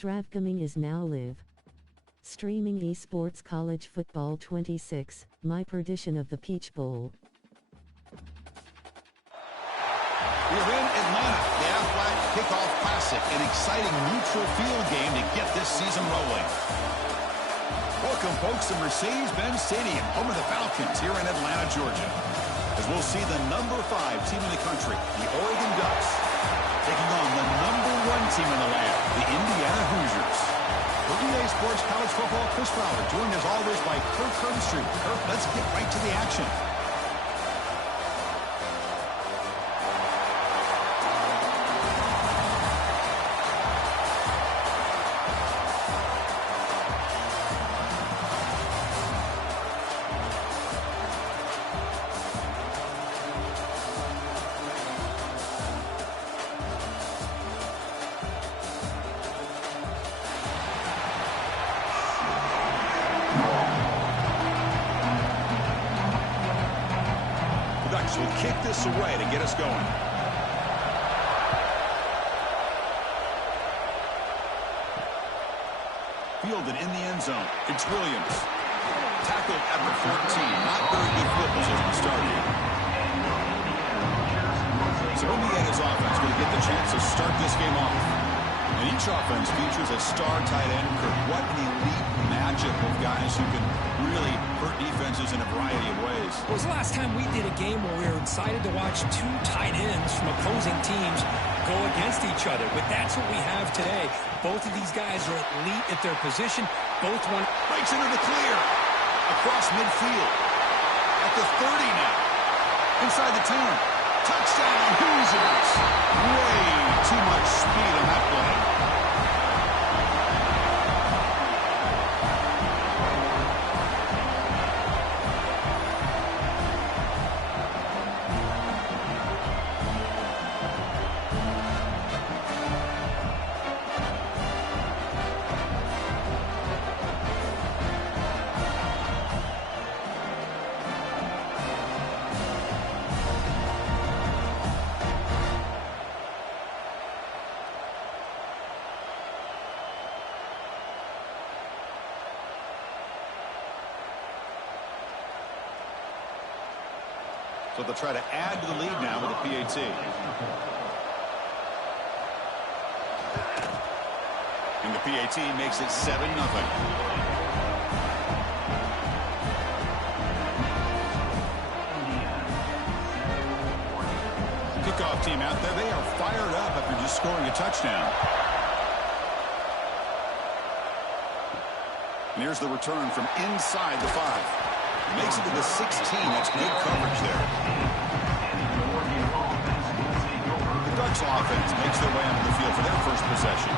Stravgaming is now live. Streaming esports college football 26, my perdition of the Peach Bowl. We're in Atlanta, the Aflac Kickoff Classic, an exciting neutral field game to get this season rolling. Welcome, folks, to Mercedes-Benz Stadium, home of the Falcons here in Atlanta, Georgia. As we'll see the number 5 team in the country, the Oregon Ducks, taking on the number 1 team in the land, the Indiana Hoosiers. For EA Sports College Football, Chris Fowler, joined as always by Kirk Herbstreit. Kirk, let's get right to the action. Will kick this away to get us going. Fielded in the end zone. It's Williams. Tackled at the 14. Not very good field position starting. So Indiana's offense going to get the chance to start this game off. And each offense features a star tight end. What an elite matchup of guys who can really hurt defenses in a variety of ways. It was the last time we did a game where we were excited to watch 2 tight ends from opposing teams go against each other. But that's what we have today. Both of these guys are elite at their position. Both one breaks into the clear. Across midfield. At the 30 now. Inside the 10. Touchdown, Hoosiers. Way too much speed on that play. So they'll try to add to the lead now with a PAT. And the PAT makes it 7-0. Kickoff team out there. They are fired up after just scoring a touchdown. And here's the return from inside the 5. Makes it to the 16. That's good coverage there. The Ducks offense makes their way onto the field for their first possession.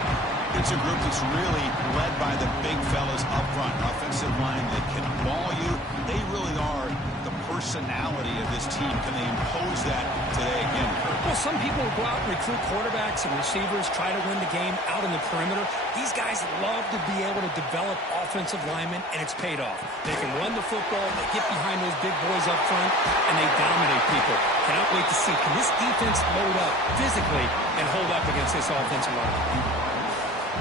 It's a group that's really led by the big fellas up front. Offensive line that can ball you. They really are the personality of this team. Can they impose that today again? Well, some people go out and recruit quarterbacks and receivers, try to win the game out on the perimeter. These guys love to be able to develop offensive linemen, and it's paid off. They can run the football, they get behind those big boys up front, and they dominate people. Cannot wait to see, can this defense load up physically and hold up against this offensive line?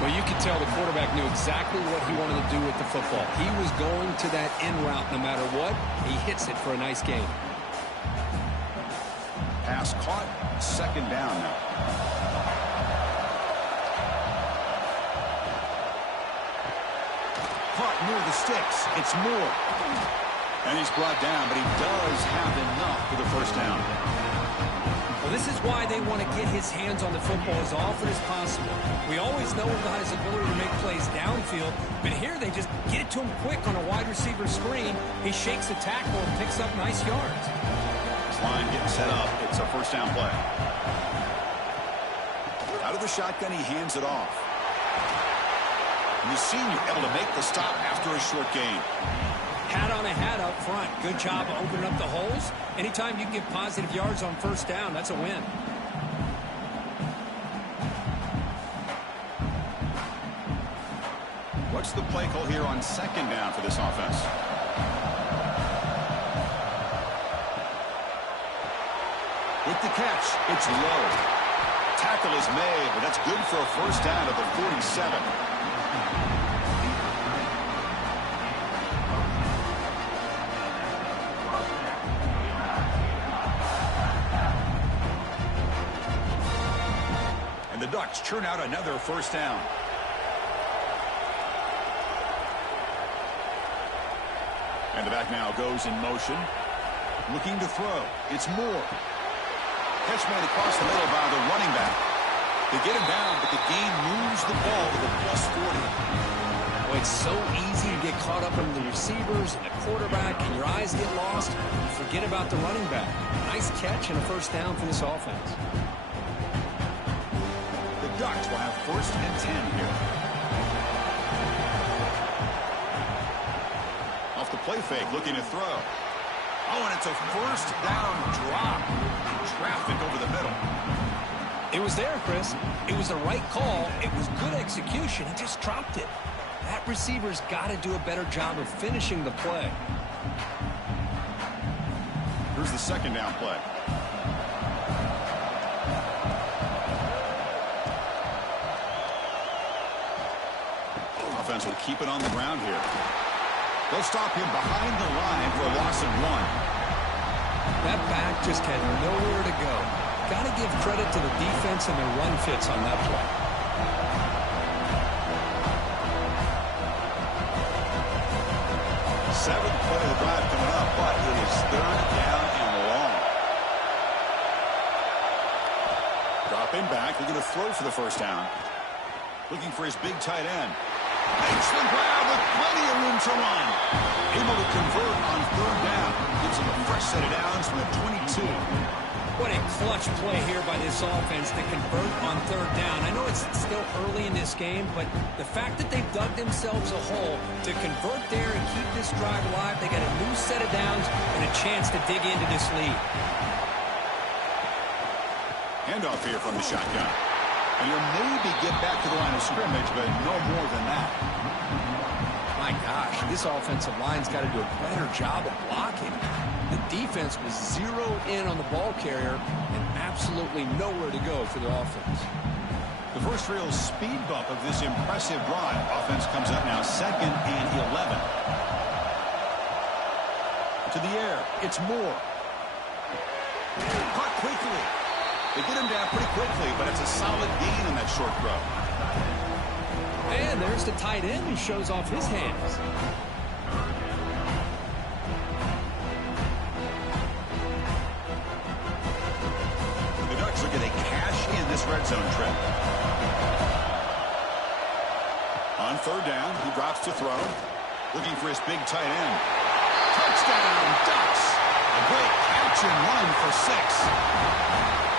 Well, you could tell the quarterback knew exactly what he wanted to do with the football. He was going to that end route no matter what. He hits it for a nice gain. Pass caught, 2nd down now. Caught near the sticks. It's Moore. And he's brought down, but he does have enough for the 1st down. Well, this is why they want to get his hands on the football as often as possible. We always know about his ability to make plays downfield, but here they just get it to him quick on a wide receiver screen. He shakes the tackle and picks up nice yards. This line getting set up. It's a 1st down play. Out of the shotgun, he hands it off. And the senior able to make the stop after a short gain. Hat on a hat up front. Good job of opening up the holes. Anytime you can get positive yards on 1st down, that's a win. What's the play call here on 2nd down for this offense? With the catch, it's low. tackle is made, but that's good for a first down at the 47. The Ducks churn out another first down. And the back now goes in motion. Looking to throw. It's Moore. Catch made across the middle by the running back. They get him down, but the game moves the ball to the +40. Well, it's so easy to get caught up in the receivers and the quarterback, and your eyes get lost. You forget about the running back. Nice catch and a first down for this offense. Ducks will have first and 10 here. Off the play fake, looking to throw. Oh, and it's a first down drop. Traffic over the middle. It was there, Chris. It was the right call. It was good execution. He just dropped it. That receiver's got to do a better job of finishing the play. Here's the second down play. Offense will keep it on the ground here. They'll stop him behind the line for a loss of 1. That back just had nowhere to go. Got to give credit to the defense and their run fits on that play. Seventh play of the drive coming up, but it is third down and long. Dropping back, looking to throw for the first down. Looking for his big tight end. Makes the grab with plenty of room to run. Able to convert on third down. Gives him a fresh set of downs from the 22. What a clutch play here by this offense to convert on third down. I know it's still early in this game, but the fact that they've dug themselves a hole to convert there and keep this drive alive, they got a new set of downs and a chance to dig into this lead. Handoff here from the shotgun. And he'll maybe get back to the line of scrimmage, but no more than that. My gosh, this offensive line's got to do a better job of blocking. The defense was zeroed in on the ball carrier and absolutely nowhere to go for the offense. The first real speed bump of this impressive drive. Offense comes up now 2nd and 11. To the air, it's Moore. Caught quickly. They get him down pretty quickly, but it's a solid gain on that short throw. And there's the tight end who shows off his hands. The Ducks are going to cash in this red zone trip. On third down, he drops to throw. Looking for his big tight end. Touchdown, Ducks! A great catch and run for 6.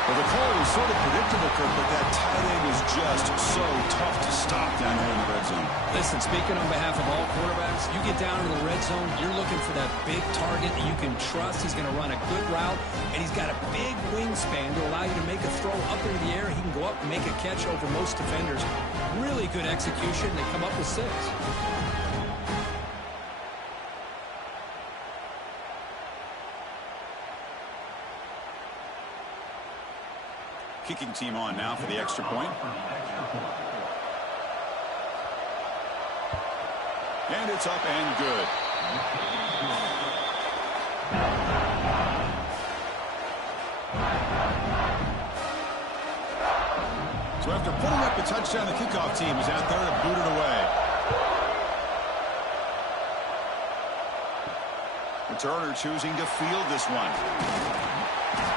Well, the call was sort of predictable, Kirk, but that tight end is just so tough to stop down there in the red zone. Listen, speaking on behalf of all quarterbacks, you get down in the red zone, you're looking for that big target that you can trust. He's going to run a good route, and he's got a big wingspan to allow you to make a throw up into the air. He can go up and make a catch over most defenders. Really good execution. They come up with 6. Kicking team on now for the extra point. And it's up and good. So after putting up a touchdown, the kickoff team is out there to boot it away. Returner choosing to field this one.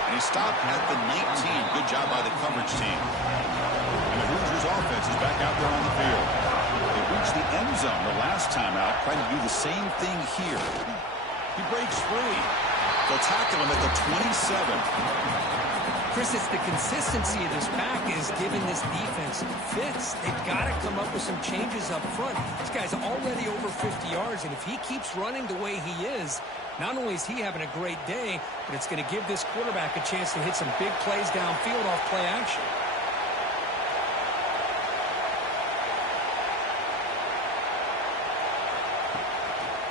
And he stopped at the 19. Good job by the coverage team. And the Hoosiers offense is back out there on the field. They reached the end zone the last time out, trying to do the same thing here. He breaks free. They'll tackle him at the 27. Chris, it's the consistency of this back is giving this defense fits. They've got to come up with some changes up front. This guy's already over 50 yards, and if he keeps running the way he is, not only is he having a great day, but it's going to give this quarterback a chance to hit some big plays downfield off play action.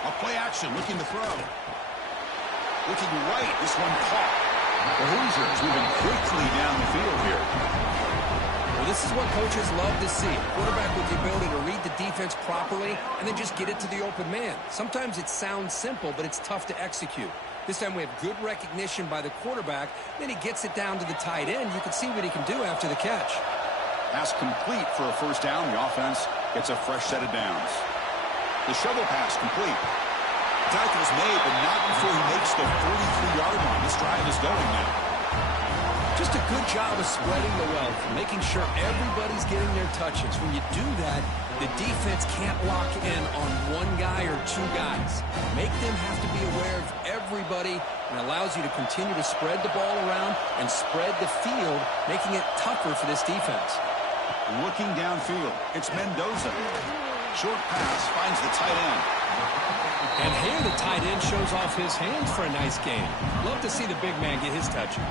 Off play action, looking to throw. Looking right, this one caught. The Hoosiers moving quickly down the field here. Well, this is what coaches love to see. A quarterback with the ability to read the defense properly and then just get it to the open man. Sometimes it sounds simple, but it's tough to execute. This time we have good recognition by the quarterback. Then he gets it down to the tight end. You can see what he can do after the catch. Pass complete for a first down. The offense gets a fresh set of downs. The shovel pass complete. Tackle's made, but not before he makes the 43-yard line. This drive is going now. Just a good job of spreading the wealth, making sure everybody's getting their touches. When you do that, the defense can't lock in on one guy or two guys. Make them have to be aware of everybody, and allows you to continue to spread the ball around and spread the field, making it tougher for this defense. Looking downfield, it's Mendoza. Short pass finds the tight end. And here the tight end shows off his hands for a nice game. Love to see the big man get his touches.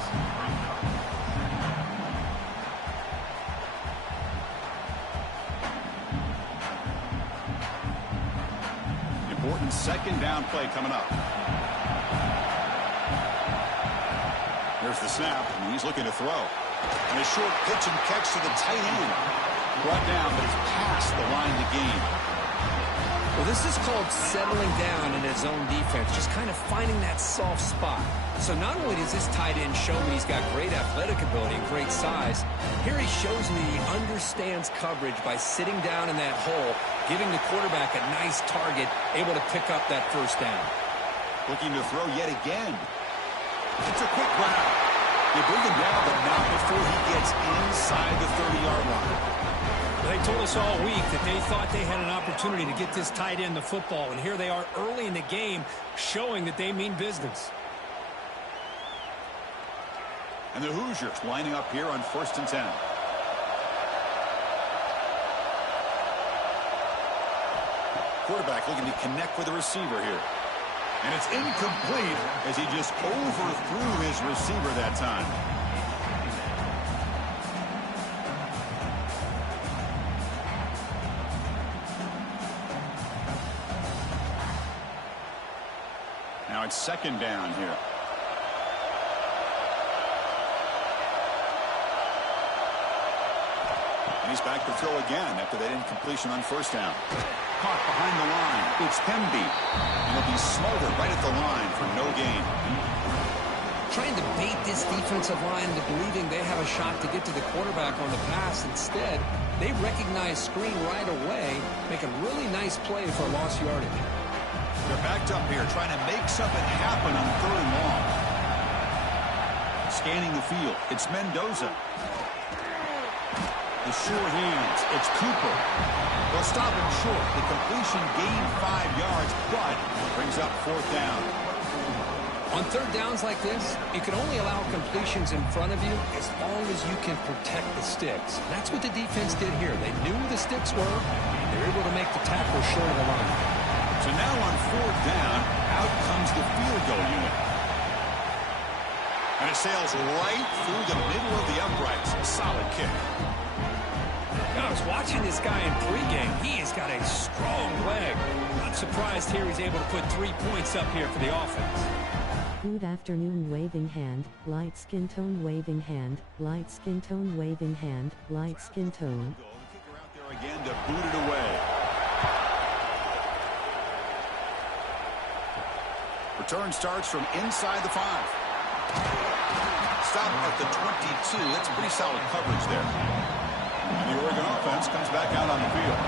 Important second down play coming up. There's the snap, and he's looking to throw. And a short pitch and catch to the tight end. Brought down, but it's past the line of the game. Well, this is called settling down in his own defense, just kind of finding that soft spot. So not only does this tight end show me he's got great athletic ability and great size, here he shows me he understands coverage by sitting down in that hole, giving the quarterback a nice target, able to pick up that first down. Looking to throw yet again. It's a quick grab. They bring him down, but not before he gets inside the 30-yard line. They told us all week that they thought they had an opportunity to get this tight end the football, and here they are early in the game showing that they mean business. And the Hoosiers lining up here on 1st and 10. Quarterback looking to connect with the receiver here. And it's incomplete as he just overthrew his receiver that time. Now it's second down here. And he's back to throw again after that incompletion on first down. Caught behind the line. It's Pemby. And he'll be smothered right at the line for no gain. Trying to bait this defensive line into believing they have a shot to get to the quarterback on the pass. Instead, they recognize screen right away, make a really nice play for lost yardage. They're backed up here trying to make something happen on 3rd and long. Scanning the field. It's Mendoza. The sure hands. It's Cooper. They'll stop him short. The completion gained 5 yards, but brings up 4th down. On 3rd downs like this, you can only allow completions in front of you as long as you can protect the sticks. That's what the defense did here. They knew where the sticks were. They were able to make the tackle short of the line. So now on 4th down, out comes the field goal unit. And it sails right through the middle of the uprights. Solid kick. I was watching this guy in pregame. He has got a strong leg. Not surprised here he's able to put 3 points up here for the offense. Good afternoon waving hand, light skin tone waving hand, light skin tone waving hand, light skin tone. Kicker out there again to boot it away. Return starts from inside the 5. Stop at the 22. That's pretty solid coverage there. And the Oregon offense comes back out on the field.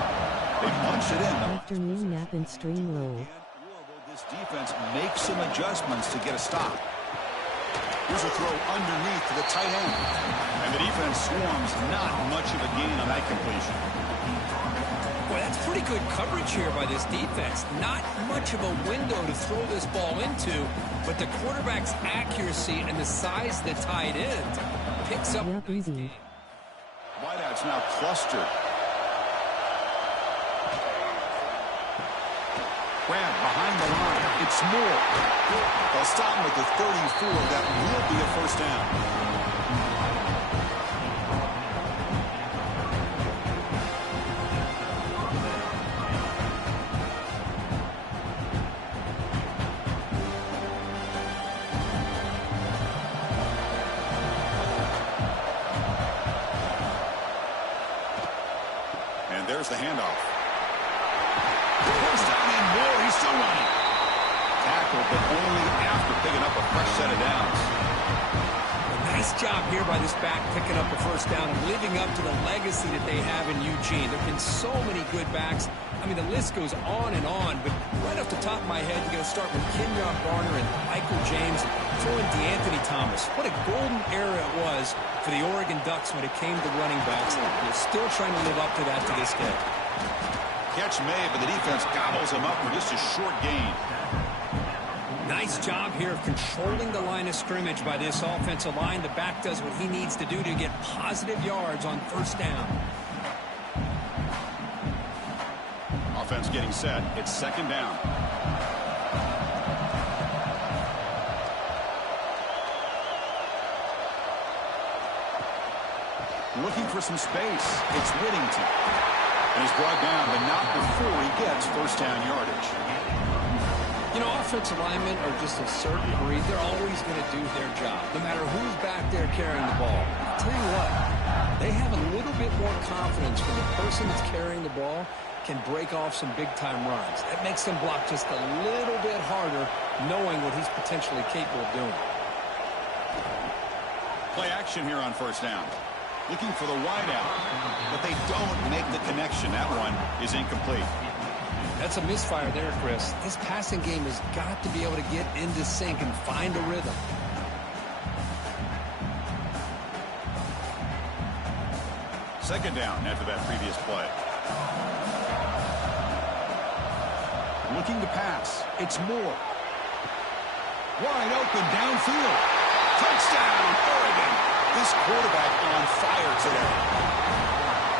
They punch it in. Afternoon nap and stream roll. This defense makes some adjustments to get a stop. Here's a throw underneath to the tight end. And the defense swarms. Not much of a gain on that completion. Boy, that's pretty good coverage here by this defense. Not much of a window to throw this ball into, but the quarterback's accuracy and the size of the tight end picks up. Yep, easy. Wideouts now clustered. Grab behind the line. It's Moore. They'll stop him at the 34. That will be a first down. And there's the handoff. First down and more. He's still running. Tackle, but only after picking up a fresh set of downs. Nice job here by this back picking up a first down and living up to the legacy that they have in Eugene. There have been so many good backs. I mean, the list goes on, but right off the top of my head, you got to start with Kenyon Garner and Michael James and throw in DeAnthony Thomas. What a golden era it was for the Oregon Ducks when it came to running backs. They're still trying to live up to that to this day. Catch made, but the defense gobbles him up for just a short gain. Nice job here of controlling the line of scrimmage by this offensive line. The back does what he needs to do to get positive yards on first down. Offense getting set. It's second down. Looking for some space. It's Whittington. And he's brought down, but not before he gets first down yardage. You know, offensive linemen are just a certain breed. They're always going to do their job, no matter who's back there carrying the ball. I'll tell you what, they have a little bit more confidence when the person that's carrying the ball can break off some big-time runs. That makes them block just a little bit harder, knowing what he's potentially capable of doing. Play action here on first down. Looking for the wideout, but they don't make the connection. That one is incomplete. That's a misfire there, Chris. This passing game has got to be able to get into sync and find a rhythm. Second down after that previous play. Looking to pass. It's Moore. Wide open downfield. Touchdown, Oregon. This quarterback on fire today.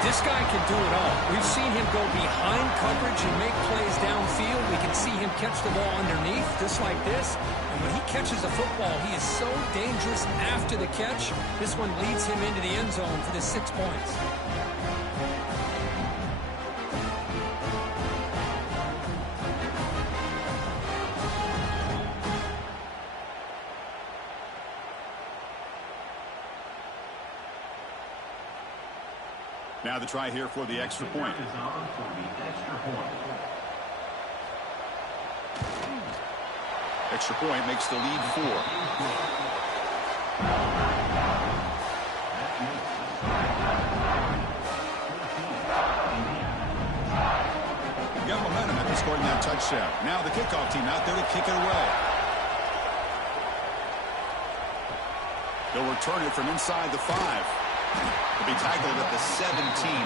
This guy can do it all. We've seen him go behind coverage and make plays downfield. We can see him catch the ball underneath, just like this. And when he catches the football, he is so dangerous after the catch. This one leads him into the end zone for the 6 points. Now the try here for the extra point. Extra point makes the lead 4. Got momentum after scoring that touchdown. Now the kickoff team out there to kick it away. They'll return it from inside the 5. They'll be tackled at the 17.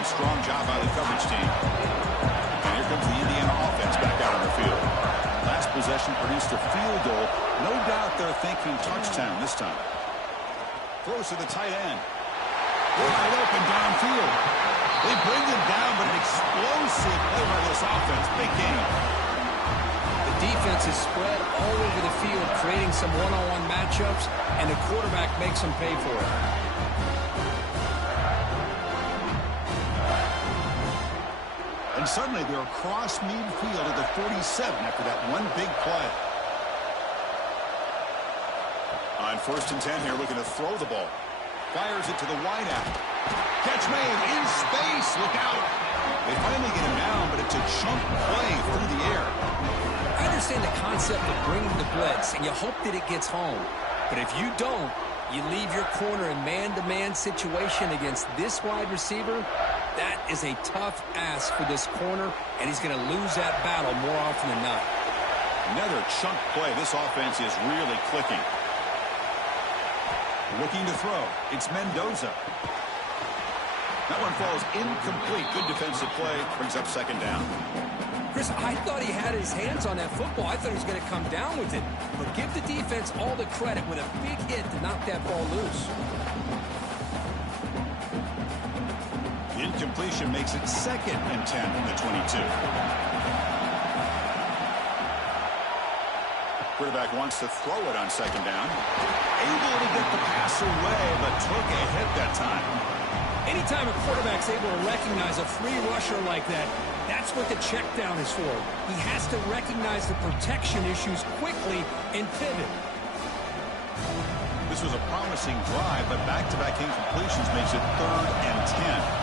Strong job by the coverage team. And here comes the Indiana offense back out on the field. Last possession produced a field goal. No doubt they're thinking touchdown this time. Throws to the tight end. Wide open downfield. They bring him down, but an explosive play by this offense. Big game. The defense is spread all over the field, creating some one-on-one matchups, and the quarterback makes them pay for it. And suddenly they're across midfield at the 47 after that one big play. On 1st and 10 here, looking to throw the ball. Fires it to the wideout. Catch made in space. Look out. They finally get him down, but it's a chunk play through the air. I understand the concept of bringing the blitz, and you hope that it gets home. But if you don't, you leave your corner in man-to-man situation against this wide receiver. That is a tough ask for this corner, and he's going to lose that battle more often than not. Another chunk play. This offense is really clicking. Looking to throw. It's Mendoza. That one falls incomplete. Good defensive play. Brings up second down. Chris, I thought he had his hands on that football. I thought he was going to come down with it. But give the defense all the credit with a big hit to knock that ball loose. The incompletion makes it 2nd and 10 from the 22. Quarterback wants to throw it on second down. Able to get the pass away, but took a hit that time. Anytime a quarterback's able to recognize a free rusher like that, that's what the check down is for. He has to recognize the protection issues quickly and pivot. This was a promising drive, but back-to-back incompletions makes it 3rd and 10.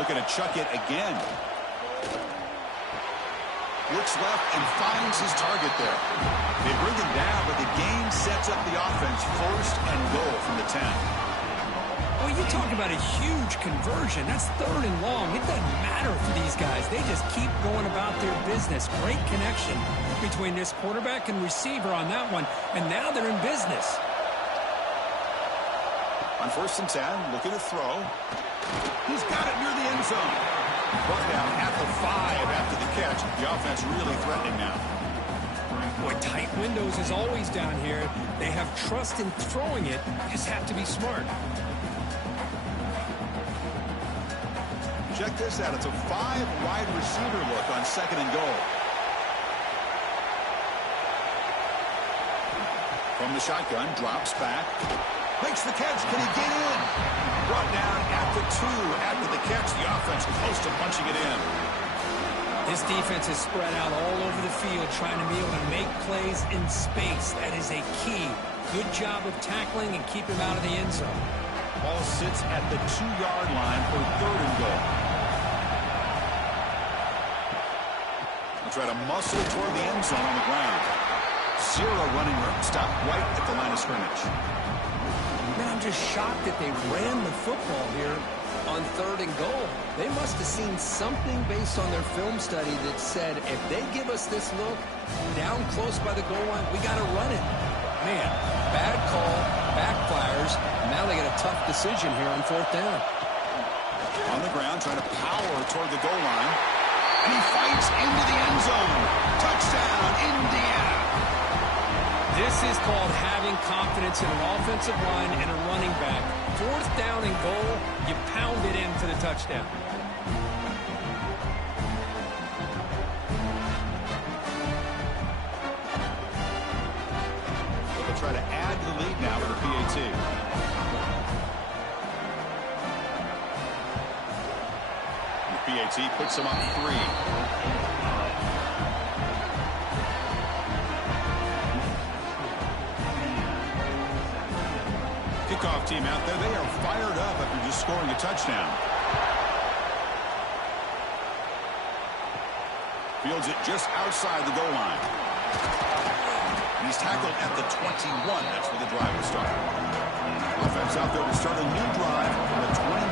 Looking to chuck it again. Looks left and finds his target there. They bring him down, but the game sets up the offense. First and goal from the 10. Well, you talk about a huge conversion. That's 3rd and long. It doesn't matter for these guys. They just keep going about their business. Great connection between this quarterback and receiver on that one. And now they're in business. On 1st and 10, looking to throw. He's got it near the end zone. Brought down at the 5 after the catch. The offense really threatening now. Boy, tight windows is always down here. They have trust in throwing it. Just have to be smart. Check this out. It's a 5-wide receiver look on 2nd and goal. From the shotgun, drops back. Makes the catch. Can he get in? Brought down at the 2 after the catch. The offense close to punching it in. This defense is spread out all over the field, trying to be able to make plays in space. That is a key. Good job of tackling and keep him out of the end zone. Ball sits at the 2-yard line for 3rd and goal. They'll try to muscle toward the end zone on the ground. 0 running room. Stop right at the line of scrimmage. Man, I'm just shocked that they ran the football here on 3rd and goal. They must have seen something based on their film study that said, if they give us this look down close by the goal line, we got to run it. Man, bad call, backfires. Now they get a tough decision here on 4th down. On the ground, trying to power toward the goal line. And he fights into the end zone. Touchdown, Indiana. This is called having confidence in an offensive line and a running back. 4th down and goal, you pound it in for the touchdown. They'll try to add to the lead now with the PAT. The PAT puts them up 3. Kickoff team out there. They are fired up after just scoring a touchdown. Fields it just outside the goal line. And he's tackled at the 21. That's where the drive will start. Offense out there to start a new drive from the 21.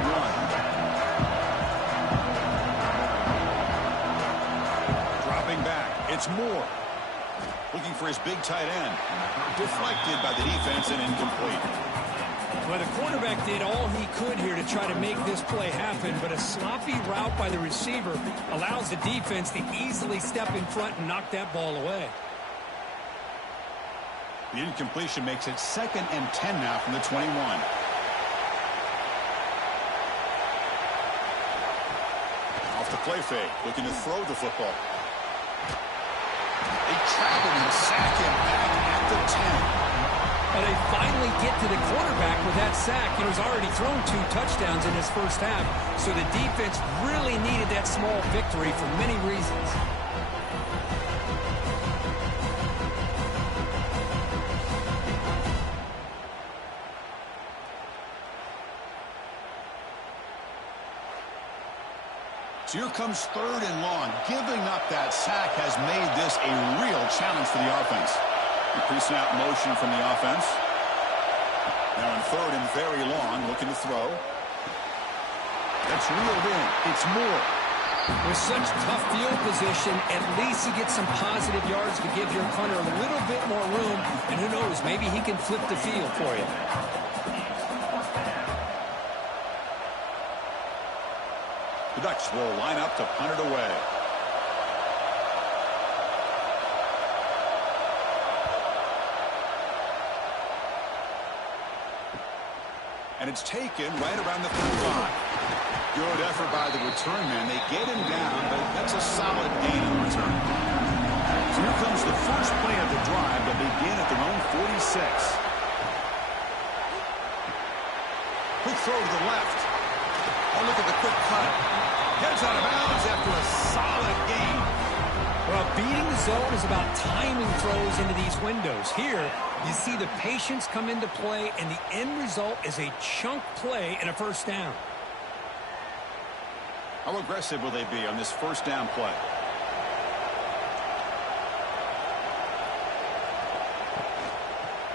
Dropping back. It's Moore. Looking for his big tight end. Deflected by the defense and incomplete. Well, the quarterback did all he could here to try to make this play happen, but a sloppy route by the receiver allows the defense to easily step in front and knock that ball away. The incompletion makes it 2nd and 10 now from the 21. Off the play fake, looking to throw the football. They travel and sack him back at the 10. Well, they finally get to the quarterback with that sack. He's already thrown 2 touchdowns in his first half, so the defense really needed that small victory for many reasons. So here comes 3rd and long. Giving up that sack has made this a real challenge for the offense. Increasing out motion from the offense. Now in 3rd and very long, looking to throw. That's reeled in. It's Moore. With such tough field position, at least you get some positive yards to give your punter a little bit more room. And who knows, maybe he can flip the field for you. The Ducks will line up to punt it away. And it's taken right around the 35. Good effort by the return man. They get him down, but that's a solid gain in return. So here comes the first play of the drive. They'll begin at their own 46. Quick throw to the left. Oh, look at the quick cut. Heads out of bounds after a solid gain. Well, beating the zone is about timing throws into these windows. Here, you see the patience come into play, and the end result is a chunk play and a first down. How aggressive will they be on this first down play?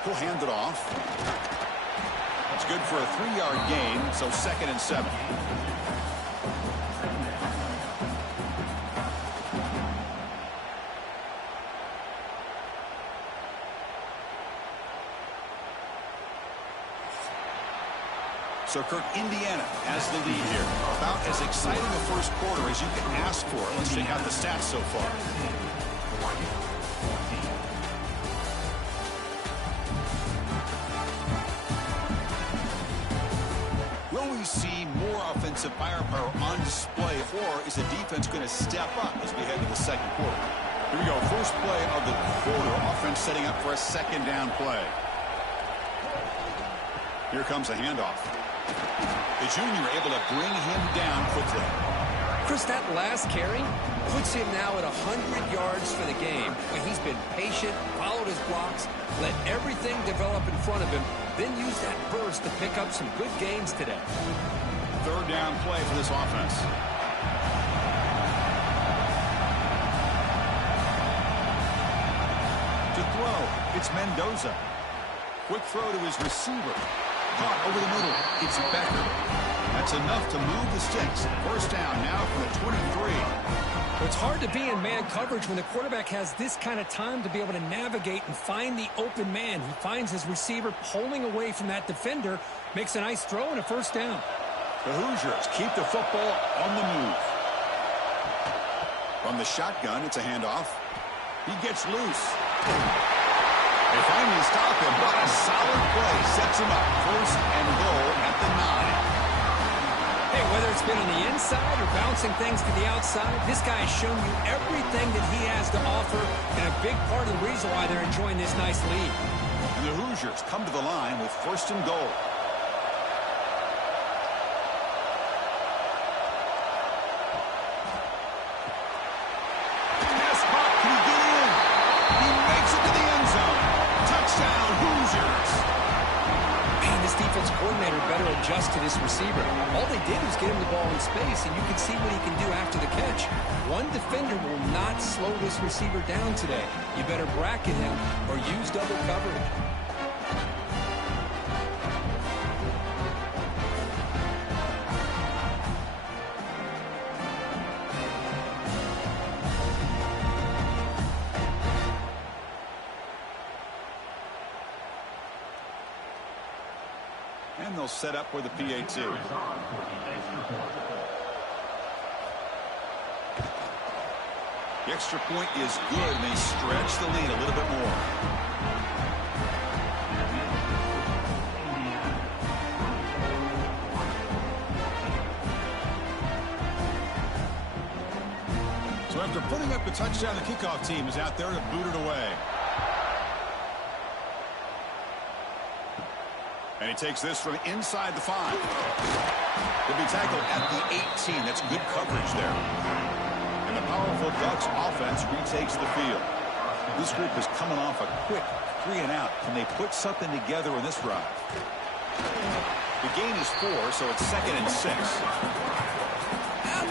He'll hand it off. It's good for a 3-yard gain, so 2nd and 7. So, Kirk, Indiana has the lead here. About as exciting a first quarter as you can ask for. Let's check out the stats so far. Will we see more offensive firepower on display, or is the defense going to step up as we head to the second quarter? Here we go. First play of the quarter. Offense setting up for a 2nd down play. Here comes a handoff. The junior able to bring him down quickly. Chris, that last carry puts him now at 100 yards for the game. He's been patient, followed his blocks, let everything develop in front of him, then used that burst to pick up some good gains today. 3rd down play for this offense. To throw, it's Mendoza. Quick throw to his receiver. Caught over the middle. It's Becker. That's enough to move the sticks. First down now from the 23. It's hard to be in man coverage when the quarterback has this kind of time to be able to navigate and find the open man. He finds his receiver pulling away from that defender, makes a nice throw and a first down. The Hoosiers keep the football on the move. From the shotgun, it's a handoff. He gets loose. They finally stop him, but a solid play sets him up. 1st and goal at the 9. Hey, whether it's been on the inside or bouncing things to the outside, this guy has shown you everything that he has to offer, and a big part of the reason why they're enjoying this nice lead. And the Hoosiers come to the line with 1st and goal. Coordinator better adjust to this receiver. All they did was get him the ball in space, and you can see what he can do after the catch. One defender will not slow this receiver down today. You better bracket him or use double coverage. And they'll set up for the PAT. The extra point is good, and they stretch the lead a little bit more. So after putting up a touchdown, the kickoff team is out there to boot it away. And he takes this from inside the 5. He'll be tackled at the 18. That's good coverage there. And the powerful Ducks offense retakes the field. This group is coming off a quick 3-and-out. Can they put something together in this drive? The gain is 4, so it's 2nd and 6.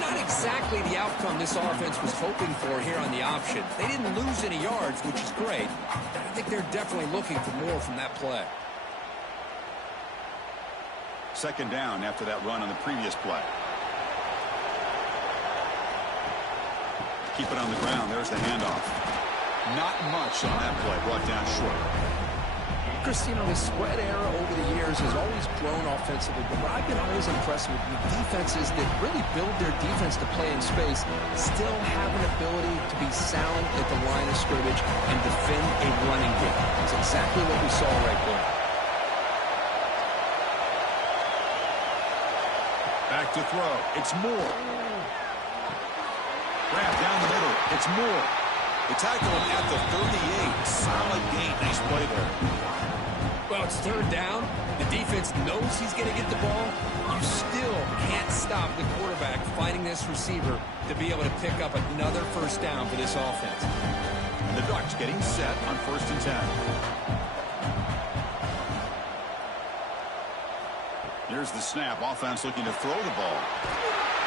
Not exactly the outcome this offense was hoping for here on the option. They didn't lose any yards, which is great. I think they're definitely looking for more from that play. 2nd down after that run on the previous play. Keep it on the ground. There's the handoff. Not much on that play. Brought down short. Christine, the spread era over the years has always grown offensively, but what I've been always impressed with defenses that really build their defense to play in space still have an ability to be sound at the line of scrimmage and defend a running game. That's exactly what we saw right there. Back to throw. It's Moore. Grab down the middle. It's Moore. They tackle him at the 38. Solid gain. Nice play there. Well, it's 3rd down. The defense knows he's going to get the ball. You still can't stop the quarterback finding this receiver to be able to pick up another first down for this offense. The Ducks getting set on 1st and 10. Here's the snap. Offense looking to throw the ball.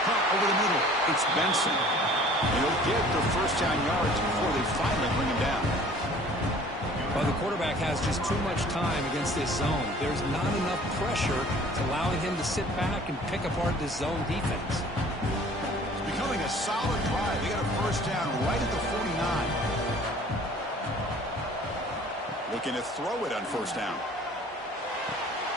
Punt over the middle. It's Benson. And he'll get the first down yards before they finally bring him down. Well, the quarterback has just too much time against this zone. There's not enough pressure to allowing him to sit back and pick apart this zone defense. It's becoming a solid drive. They got a first down right at the 49. Looking to throw it on first down.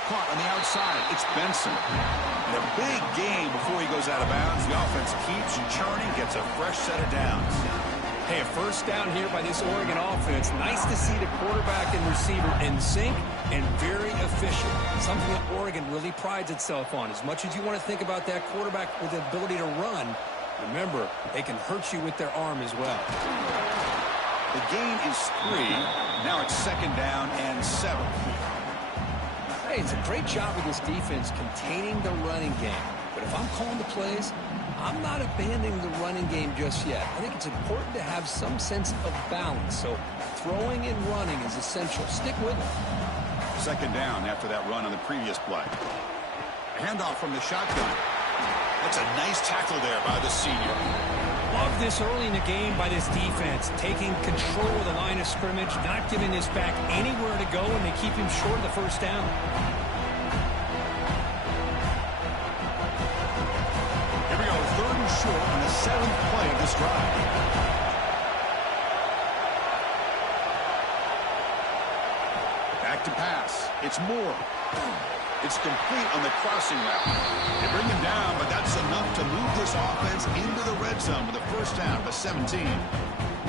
Caught on the outside. It's Benson. And a big game before he goes out of bounds. The offense keeps churning, gets a fresh set of downs. Hey, a first down here by this Oregon offense. Nice to see the quarterback and receiver in sync and very efficient. Something that Oregon really prides itself on. As much as you want to think about that quarterback with the ability to run, remember, they can hurt you with their arm as well. The gain is 3. Now it's second down and 7. Hey, it's a great job of this defense containing the running game. But if I'm calling the plays, I'm not abandoning the running game just yet. I think it's important to have some sense of balance. So throwing and running is essential. Stick with it. Second down after that run on the previous play. Handoff from the shotgun. That's a nice tackle there by the senior. Love this early in the game by this defense. Taking control of the line of scrimmage, not giving this back anywhere to go, and they keep him short of the first down. Short on the 7th play of this drive. Back to pass. It's Moore. It's complete on the crossing route. They bring him down, but that's enough to move this offense into the red zone with a first down to 17.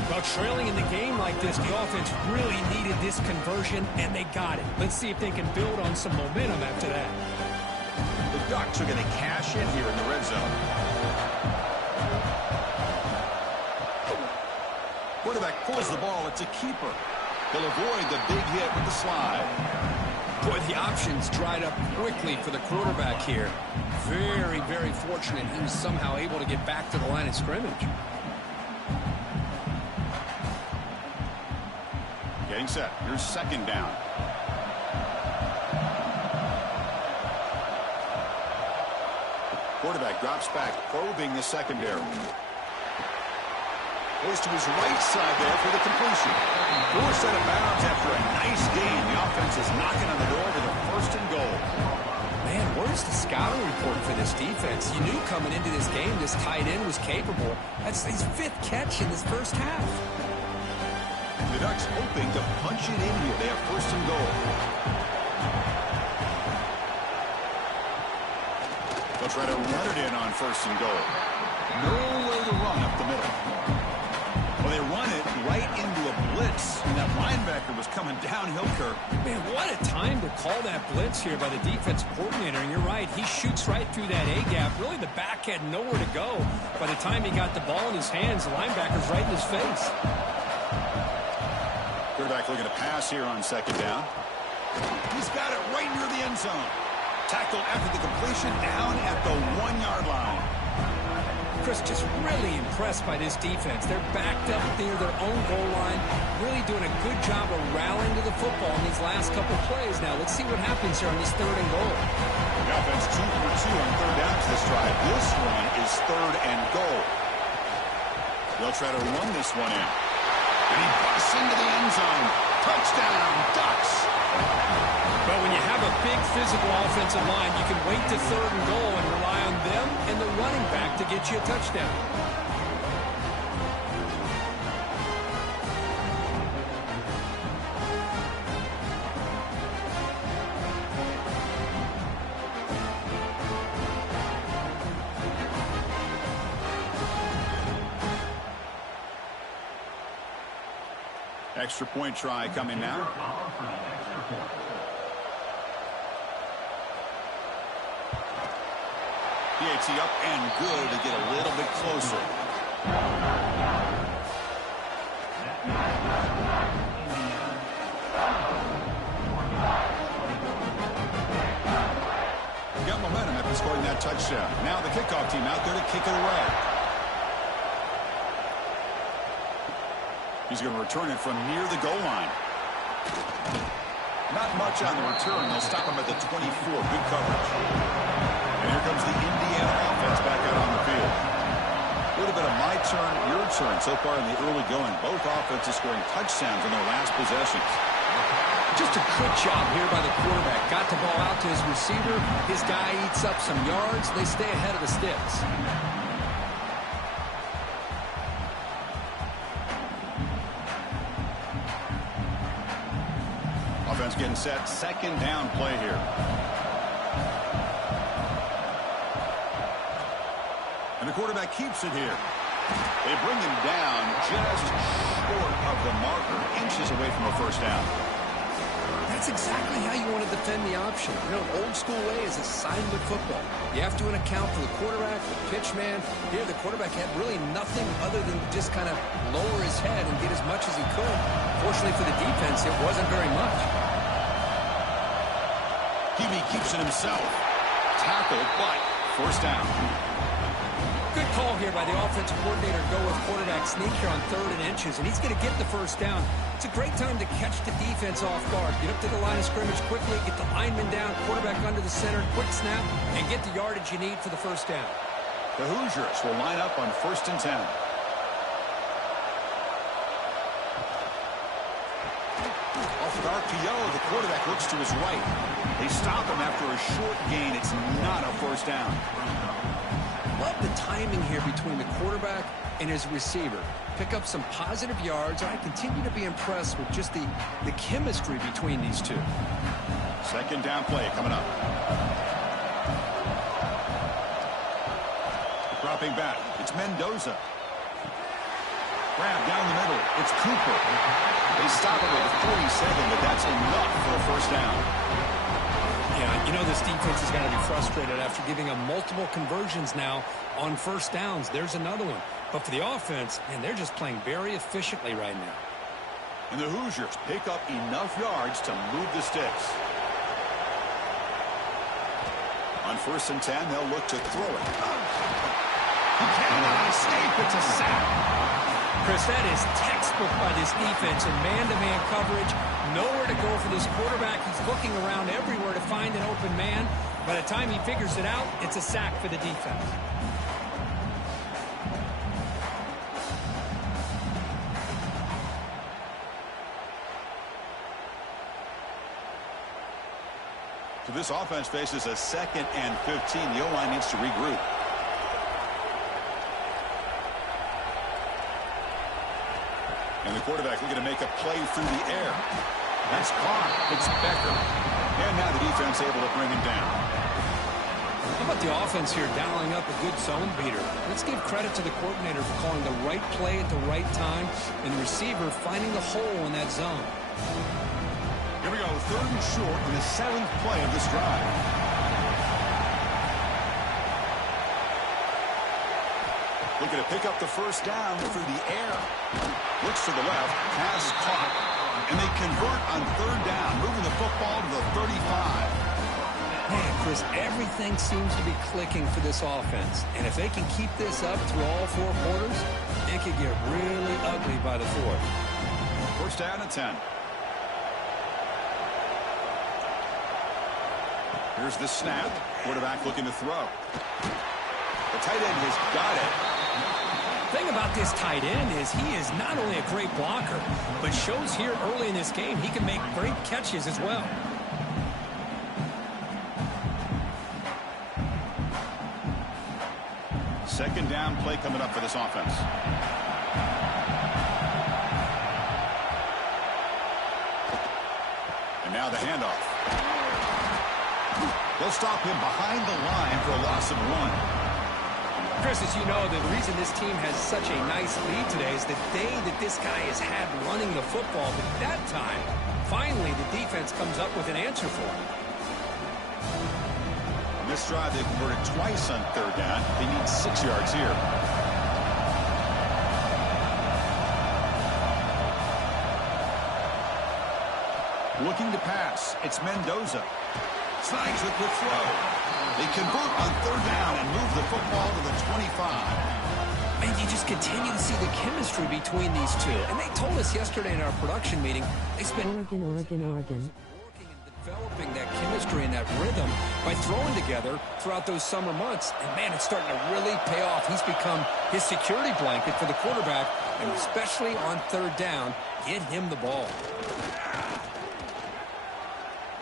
Well, trailing in the game like this, the offense really needed this conversion, and they got it. Let's see if they can build on some momentum after that. The Ducks are going to cash in here in the red zone. Quarterback pulls the ball. It's a keeper. He'll avoid the big hit with the slide. Boy, the options dried up quickly for the quarterback here. Very, very fortunate he was somehow able to get back to the line of scrimmage. Getting set. Here's second down. Quarterback drops back, probing the secondary. Goes to his right side there for the completion. Forced out of bounds after a nice game. The offense is knocking on the door to the first and goal. Man, where's the scouting report for this defense? You knew coming into this game this tight end was capable. That's his 5th catch in this first half. The Ducks hoping to punch it in here. They have first and goal. They'll try to run it in on first and goal. Nowhere to run up the middle. Well, they run it right into a blitz, and that linebacker was coming downhill, Kirk. Man, what a time to call that blitz here by the defense coordinator. And you're right, he shoots right through that A-gap. Really, the back had nowhere to go. By the time he got the ball in his hands, the linebacker's right in his face. Quarterback looking to pass here on second down. He's got it right near the end zone. Tackle after the completion down at the 1-yard line. Chris, just really impressed by this defense. They're backed up near their own goal line, really doing a good job of rallying to the football in these last couple of plays. Now, let's see what happens here on this third and goal. The offense 2 for 2 on third downs this drive. This one is third and goal. They'll try to run this one in. And he busts into the end zone. Touchdown, Ducks. But when you have a big physical offensive line, you can wait to third and goal and rely on them and the running back to get you a touchdown. Extra point try coming now. PAT up and good to get a little bit closer. Got momentum after scoring that touchdown. Now the kickoff team out there to kick it away. He's going to return it from near the goal line. Not much on the return. They'll stop him at the 24. Good coverage. And here comes the Indiana offense back out on the field. concern so far in the early going. Both offenses scoring touchdowns on their last possessions. Just a good job here by the quarterback. Got the ball out to his receiver. His guy eats up some yards. They stay ahead of the sticks. Offense getting set. Second down play here. And the quarterback keeps it here. They bring him down just short of the marker, inches away from a first down. That's exactly how you want to defend the option. You know, old school way is assignment football. You have to account for the quarterback, the pitch man. Here, the quarterback had really nothing other than just kind of lower his head and get as much as he could. Fortunately for the defense, it wasn't very much. Hebe keeps it himself. Tackled, but first down. Good call here by the offensive coordinator to go with quarterback sneak here on 3rd and inches, and he's going to get the first down. It's a great time to catch the defense off guard. Get up to the line of scrimmage quickly, get the lineman down, quarterback under the center, quick snap, and get the yardage you need for the first down. The Hoosiers will line up on 1st and 10. Off with RPO, the quarterback looks to his right. They stop him after a short gain. It's not a first down. Love the timing here between the quarterback and his receiver. Pick up some positive yards. I continue to be impressed with just the chemistry between these two. Second down play coming up. Dropping back. It's Mendoza. Grab down the middle. It's Cooper. They stop him at 47, but that's enough for a first down. Yeah, you know this defense is going to be frustrated after giving them multiple conversions now on first downs. There's another one. But for the offense, man, they're just playing very efficiently right now. And the Hoosiers pick up enough yards to move the sticks. On 1st and 10, they'll look to throw it. He cannot escape. It's a sack. Chris, that is textbook by this defense in man-to-man coverage. Nowhere to go for this quarterback. He's looking around everywhere to find an open man. By the time he figures it out, it's a sack for the defense. So this offense faces a 2nd and 15. The O-line needs to regroup. And the quarterback looking to make a play through the air. That's caught. It's Becker. And now the defense able to bring him down. How about the offense here dialing up a good zone beater? Let's give credit to the coordinator for calling the right play at the right time and the receiver finding the hole in that zone. Here we go. 3rd and short in the 7th play of this drive. Looking to pick up the first down through the air. Looks to the left. Pass caught. And they convert on 3rd down, moving the football to the 35. Man, Chris, everything seems to be clicking for this offense. And if they can keep this up through all 4 quarters, it could get really ugly by the 4th. First down at 10. Here's the snap. Quarterback looking to throw. The tight end has got it. The thing about this tight end is he is not only a great blocker, but shows here early in this game he can make great catches as well. Second down play coming up for this offense. And now the handoff. They'll stop him behind the line for a loss of 1. Chris, as you know, the reason this team has such a nice lead today is the day that this guy has had running the football. But that time, finally, the defense comes up with an answer for him. On this drive, they converted twice on 3rd down. They need 6 yards here. Looking to pass. It's Mendoza. Slides the quick throw. They convert on 3rd down and move the football to the 25. And you just continue to see the chemistry between these two. And they told us yesterday in our production meeting, they spent Oregon. working in developing that chemistry and that rhythm by throwing together throughout those summer months. And, man, it's starting to really pay off. He's become his security blanket for the quarterback, and especially on third down, get him the ball.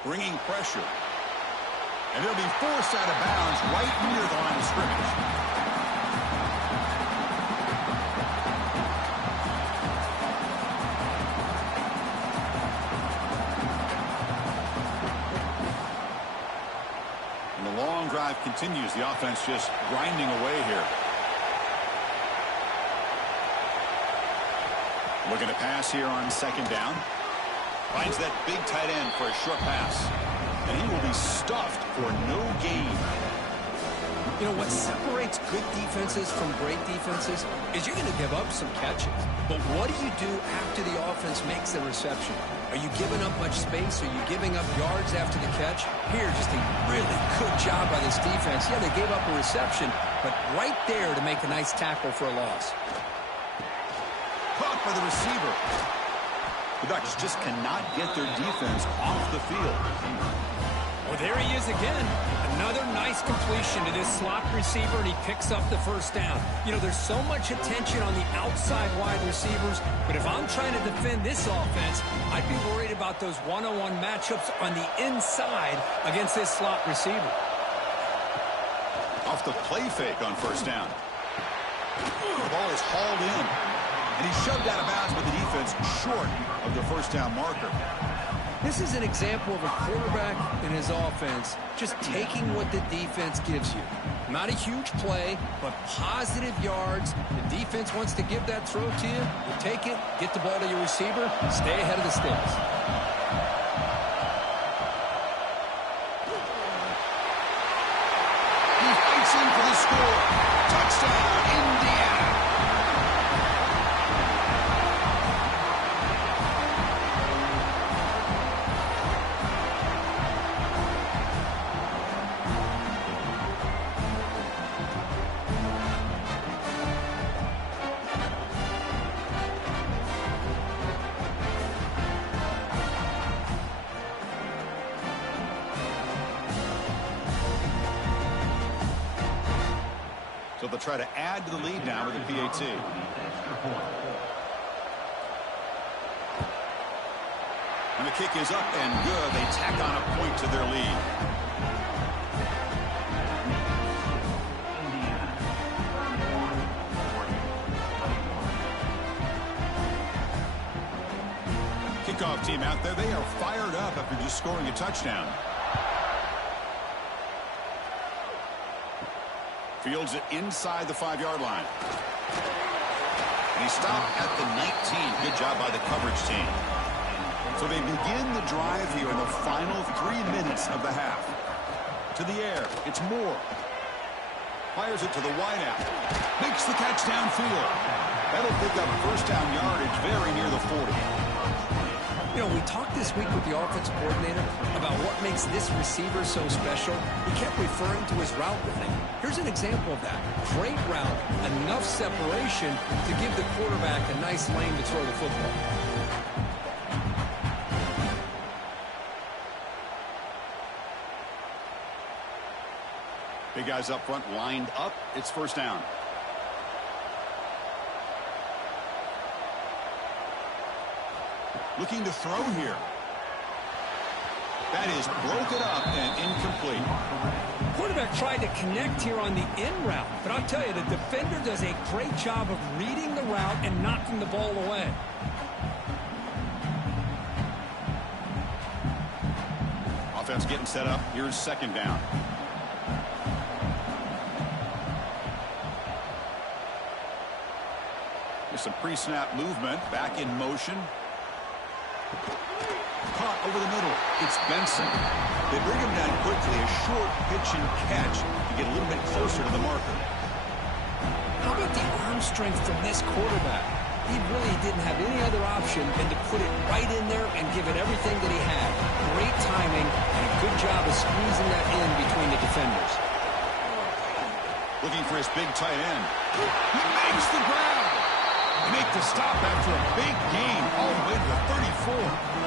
Bringing pressure. And he'll be forced out of bounds right near the line of scrimmage. And the long drive continues. The offense just grinding away here. Looking to pass here on second down. Finds that big tight end for a short pass. And he will be stuffed for no gain. You know, what separates good defenses from great defenses is you're going to give up some catches. But what do you do after the offense makes the reception? Are you giving up much space? Are you giving up yards after the catch? Here, just a really good job by this defense. Yeah, they gave up a reception, but right there to make a nice tackle for a loss. Caught by the receiver. The Ducks just cannot get their defense off the field. Well, there he is again. Another nice completion to this slot receiver, and he picks up the first down. You know, there's so much attention on the outside wide receivers, but if I'm trying to defend this offense, I'd be worried about those one-on-one matchups on the inside against this slot receiver. Off the play fake on first down. The ball is hauled in, and he's shoved out of bounds with the defense short of the first down marker. This is an example of a quarterback and his offense just taking what the defense gives you. Not a huge play, but positive yards. The defense wants to give that throw to you. You take it, get the ball to your receiver, stay ahead of the sticks. He fights in for the score. Touchdown, Indiana. So they'll try to add to the lead now with the PAT. And the kick is up and good. They tack on a point to their lead. Kickoff team out there. They are fired up after just scoring a touchdown. Fields it inside the 5-yard line. And he stopped at the 19. Good job by the coverage team. So they begin the drive here in the final 3 minutes of the half. To the air. It's Moore. Fires it to the wideout. Makes the catch downfield. That'll pick up first down yardage very near the 40. You know, we talked this week with the offensive coordinator about what makes this receiver so special. He kept referring to his route running. Here's an example of that. Great route, enough separation to give the quarterback a nice lane to throw the football. Big guys up front lined up. It's first down. Looking to throw here. That is broken up and incomplete. Quarterback tried to connect here on the in route, but I'll tell you, the defender does a great job of reading the route and knocking the ball away. Offense getting set up. Here's second down. There's some pre-snap movement. Back in motion. Caught over the middle. It's Benson. They bring him down quickly. A short pitch and catch to get a little bit closer to the marker. How about the arm strength from this quarterback? He really didn't have any other option than to put it right in there and give it everything that he had. Great timing and a good job of squeezing that in between the defenders. Looking for his big tight end. He makes the grab. They make the stop after a big gain all the way to the 34.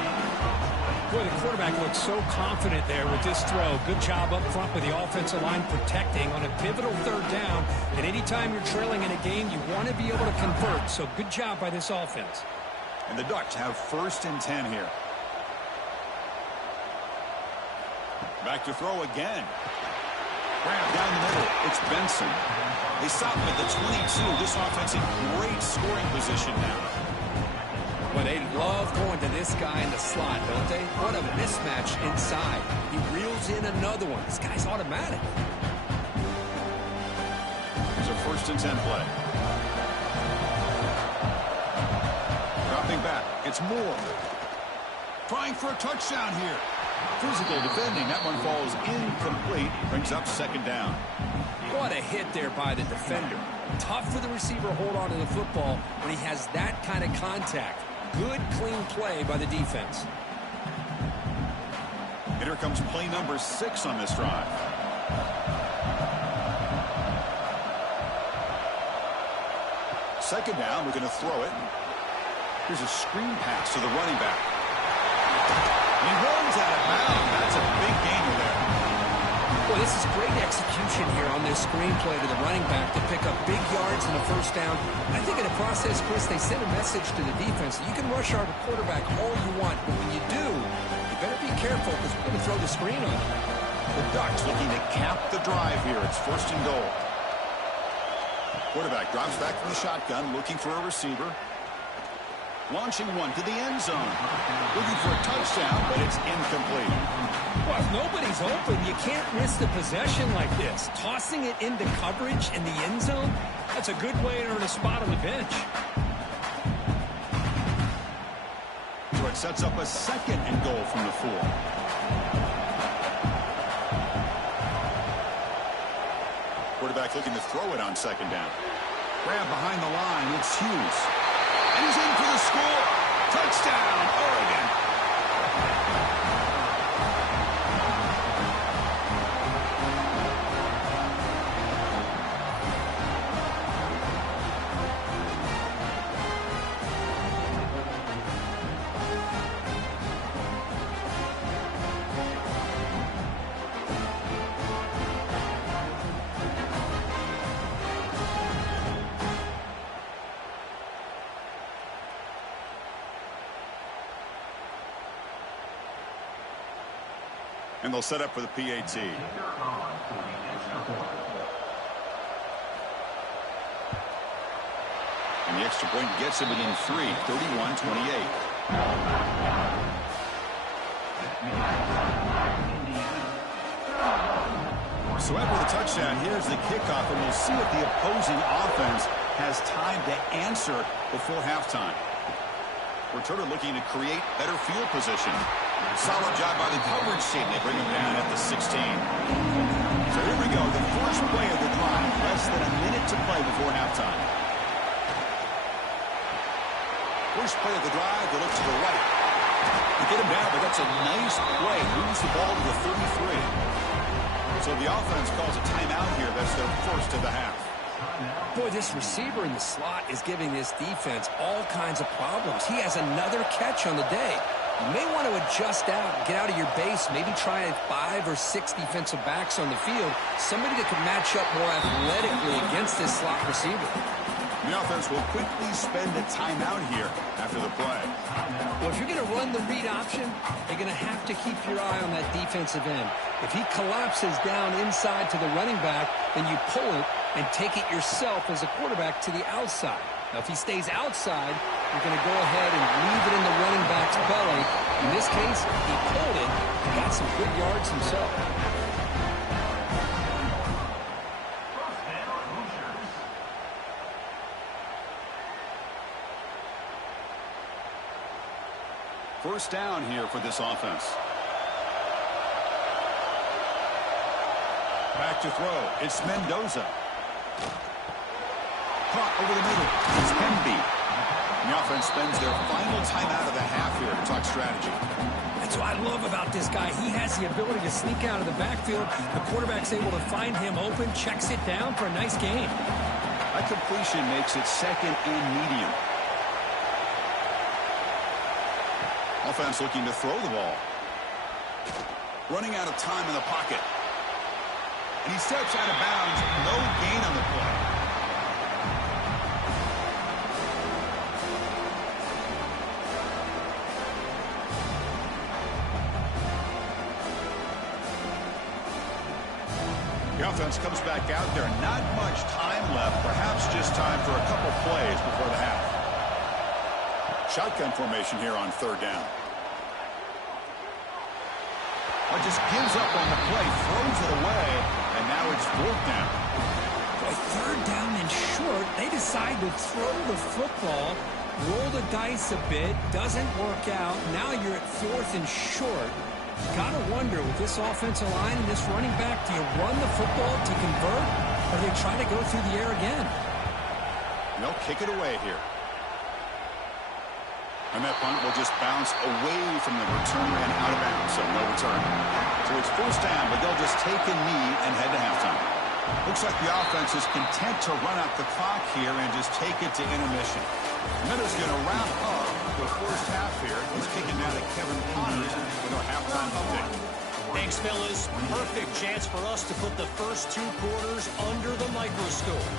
Boy, the quarterback looks so confident there with this throw. Good job up front with the offensive line protecting on a pivotal third down. And anytime you're trailing in a game, you want to be able to convert. So good job by this offense. And the Ducks have 1st and 10 here. Back to throw again. Grab down the middle. It's Benson. They stop him at the 22. This offense in great scoring position now. Well, they love going to this guy in the slot, don't they? What a mismatch inside. He reels in another one. This guy's automatic. Here's a 1st and 10 play. Dropping back. It's Moore. Trying for a touchdown here. Physical defending. That one falls incomplete. Brings up 2nd down. What a hit there by the defender. Tough for the receiver to hold on to the football when he has that kind of contact. Good, clean play by the defense. And here comes play number 6 on this drive. Second down, we're going to throw it. Here's a screen pass to the running back. He rolls out of bounds. That's a big gainer there. Well, this is great execution here on this screen play to the running back to pick up big yards and a 1st down. I think in the process, Chris, they sent a message to the defense. You can rush our quarterback all you want, but when you do, you better be careful because we're going to throw the screen on you. The Ducks looking to cap the drive here. It's 1st and goal. Quarterback drops back from the shotgun, looking for a receiver. Launching one to the end zone. Looking for a touchdown, but it's incomplete. Well, if nobody's open, you can't risk the possession like this. Tossing it into coverage in the end zone, that's a good way to earn a spot on the bench. So it sets up a 2nd and goal from the 4. Quarterback looking to throw it on 2nd down. Grab behind the line. It's Hughes. And he's in for the score. Touchdown, Oregon. And they'll set up for the PAT. And the extra point gets him within 3, 31-28. So after the touchdown, here's the kickoff, and we'll see if the opposing offense has time to answer before halftime. Returner looking to create better field position. Solid job by the coverage team. They bring him down at the 16. So here we go. The first play of the drive. Less than a minute to play before halftime. First play of the drive. They look to the right. They get him down, but that's a nice play. Moves the ball to the 33. So the offense calls a timeout here. That's their first of the half. Boy, this receiver in the slot is giving this defense all kinds of problems. He has another catch on the day. You may want to adjust out, get out of your base, maybe try 5 or 6 defensive backs on the field, somebody that can match up more athletically against this slot receiver. The offense will quickly spend a timeout here after the play. Well, if you're going to run the read option, you're going to have to keep your eye on that defensive end. If he collapses down inside to the running back, then you pull it and take it yourself as a quarterback to the outside. Now, if he stays outside, you're going to go ahead and leave it in the running back's belly. In this case, he pulled it and got some good yards himself. First down here for this offense. Back to throw. It's Mendoza. Caught over the middle. It's Hemby. The offense spends their final timeout of the half here to talk strategy. That's what I love about this guy. He has the ability to sneak out of the backfield. The quarterback's able to find him open, checks it down for a nice gain. That completion makes it 2nd and medium. Offense looking to throw the ball. Running out of time in the pocket. And he steps out of bounds. No gain on the play. The offense comes back out there. Not much time left. Perhaps just time for a couple plays before the half. Shotgun formation here on third down. But just gives up on the play, throws it away, and now it's fourth down. Boy, third down and short, they decide to throw the football, roll the dice a bit, doesn't work out. Now you're at fourth and short. Got to wonder, with this offensive line and this running back, do you run the football to convert, or do they try to go through the air again? They'll kick it away here. And that punt will just bounce away from the return and out of bounds, so no return. So it's first down, but they'll just take a knee and head to halftime. Looks like the offense is content to run out the clock here and just take it to intermission. Minutes going to wrap up the first half here. He's kicking down to Kevin Connors with our halftime update. Thanks, fellas. Perfect chance for us to put the first two quarters under the microscope.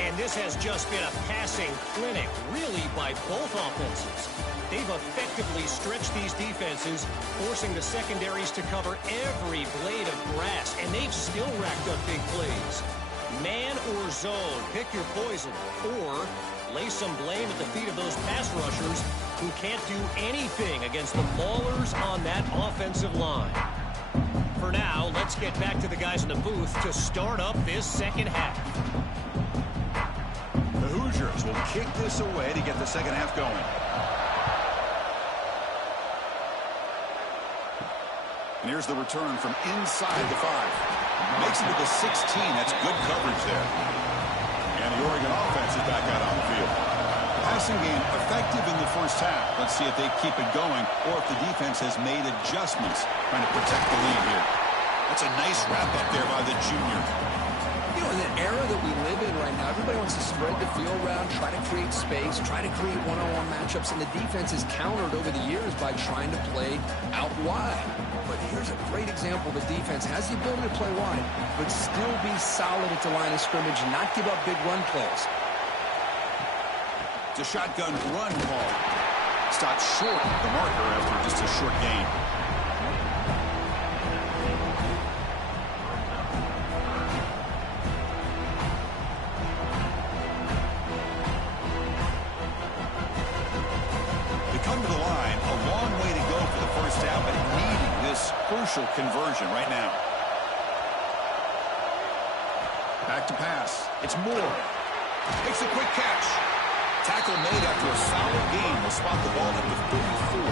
And this has just been a passing clinic, really, by both offenses. They've effectively stretched these defenses, forcing the secondaries to cover every blade of grass, and they've still racked up big plays. Man or zone, pick your poison, or lay some blame at the feet of those pass rushers who can't do anything against the maulers on that offensive line. For now, let's get back to the guys in the booth to start up this second half. The Hoosiers will kick this away to get the second half going. And here's the return from inside the 5. Makes it to the 16. That's good coverage there. And the Oregon offense is back out on the field. Passing game effective in the first half. Let's see if they keep it going or if the defense has made adjustments trying to protect the lead here. That's a nice wrap up there by the junior. You know, in the era that we live in right now, everybody wants to spread the field around, try to create space, try to create one-on-one matchups, and the defense is countered over the years by trying to play out wide. But here's a great example. The defense has the ability to play wide, but still be solid at the line of scrimmage and not give up big run plays. It's a shotgun run call. Stopped short of the marker after just a short gain. Crucial conversion right now. Back to pass. It's Moore. Makes a quick catch. Tackle made after a solid gain. Will spot the ball at the 34.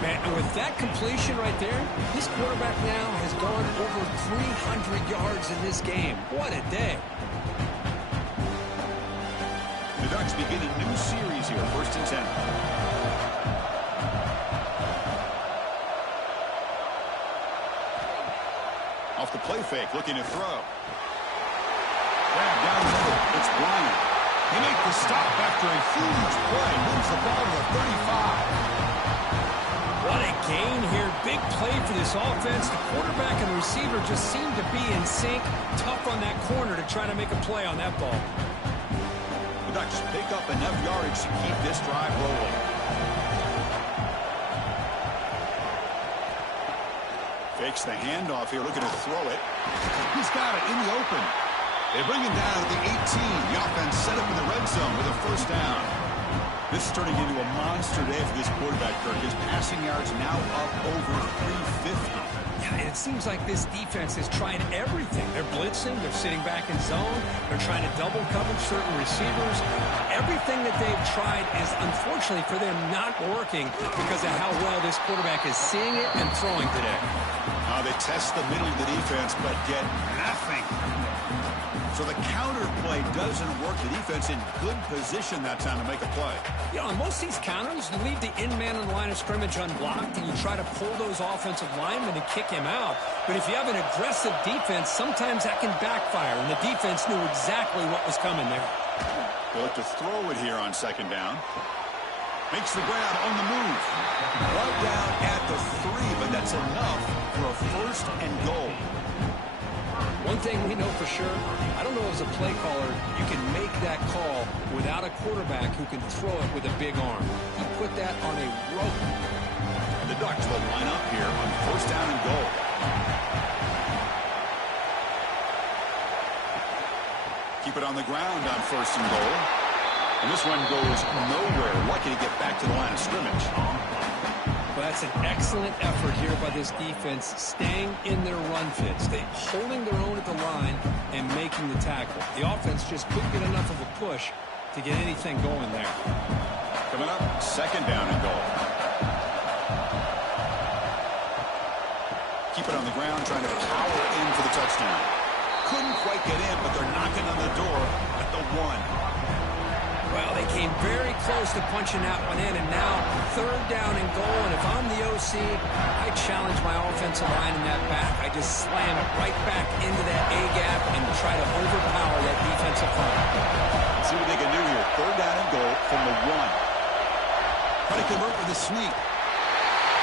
Man, and with that completion right there, this quarterback now has gone over 300 yards in this game. What a day. The Ducks begin a new series here. First and 10. Off the play fake, looking to throw. Grab down the middle. It's Bryant. He makes the stop after a huge play. Moves the ball to the 35. What a gain here. Big play for this offense. The quarterback and the receiver just seem to be in sync. Tough on that corner to try to make a play on that ball. The Ducks pick up enough yardage to keep this drive rolling. Fakes the handoff here, looking to throw it. He's got it in the open. They bring him down at the 18. The offense set up in the red zone with a first down. This is turning into a monster day for this quarterback, Kirk. His passing yards now up over 350. Yeah, and it seems like this defense has tried everything. They're blitzing, they're sitting back in zone, they're trying to double cover certain receivers. Everything that they've tried is, unfortunately for them, not working because of how well this quarterback is seeing it and throwing today. They test the middle of the defense, but get nothing. So the counter play doesn't work. The defense in good position that time to make a play. You know, on most of these counters, you leave the in-man on the line of scrimmage unblocked, and you try to pull those offensive linemen to kick him out. But if you have an aggressive defense, sometimes that can backfire, and the defense knew exactly what was coming there. They'll look to throw it here on second down. Makes the grab on the move. Brought down at the 3, but that's enough for a first and goal. One thing we know for sure, I don't know as a play caller, you can make that call without a quarterback who can throw it with a big arm. He put that on a rope. And the Ducks will line up here on first down and goal. Keep it on the ground on first and goal. And this one goes nowhere. Lucky to get back to the line of scrimmage. Well, that's an excellent effort here by this defense, staying in their run fits. They holding their own at the line and making the tackle. The offense just couldn't get enough of a push to get anything going there. Coming up, second down and goal. Keep it on the ground, trying to power in for the touchdown. Couldn't quite get in, but they're knocking on the door at the 1. Well, they came very close to punching that one in, and now third down and goal. And if I'm the OC, I challenge my offensive line in that back. I just slam it right back into that A-gap and try to overpower that defensive front. See what they can do here. Third down and goal from the 1. Try to convert with a sneak.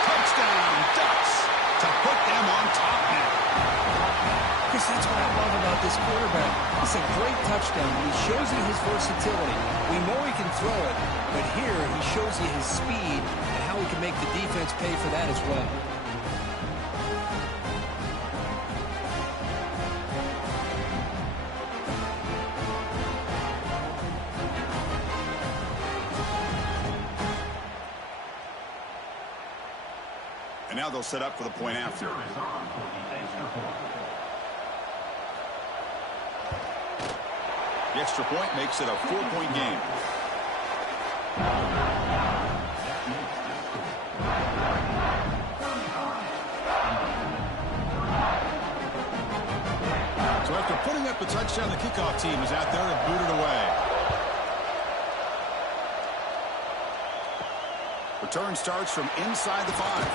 Touchdown, Ducks, to put them on top now. Chris, that's what I love about this quarterback. It's a great touchdown. He shows you his versatility. We know he can throw it, but here he shows you his speed and how he can make the defense pay for that as well. And now they'll set up for the point after. The extra point makes it a 4-point game. So after putting up the touchdown, the kickoff team is out there and booted away. Return starts from inside the 5.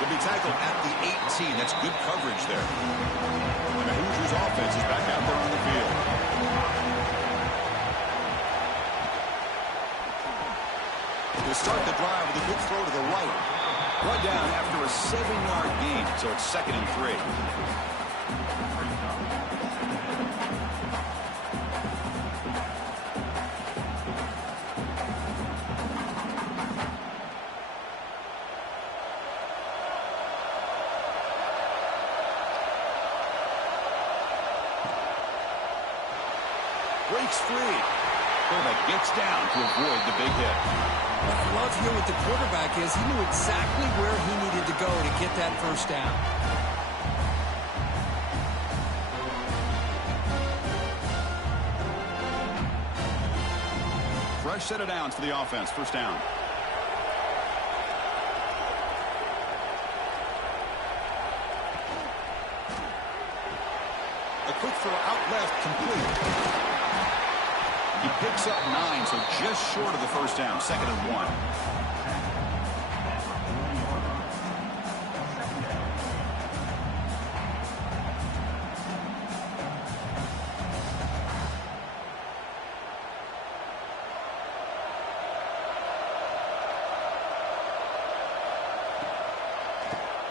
Will be tackled at the 18. That's good coverage there. And the Hoosiers offense is back out there on the field. To start the drive with a good throw to the right. Brought down after a 7-yard gain, so it's 2nd and 3. Breaks free. Quarterback gets down to avoid the big hit. What I love here with the quarterback is he knew exactly where he needed to go to get that first down. Fresh set of downs for the offense. First down. A quick throw out left, complete. He picks up 9, so just short of the first down. 2nd and 1.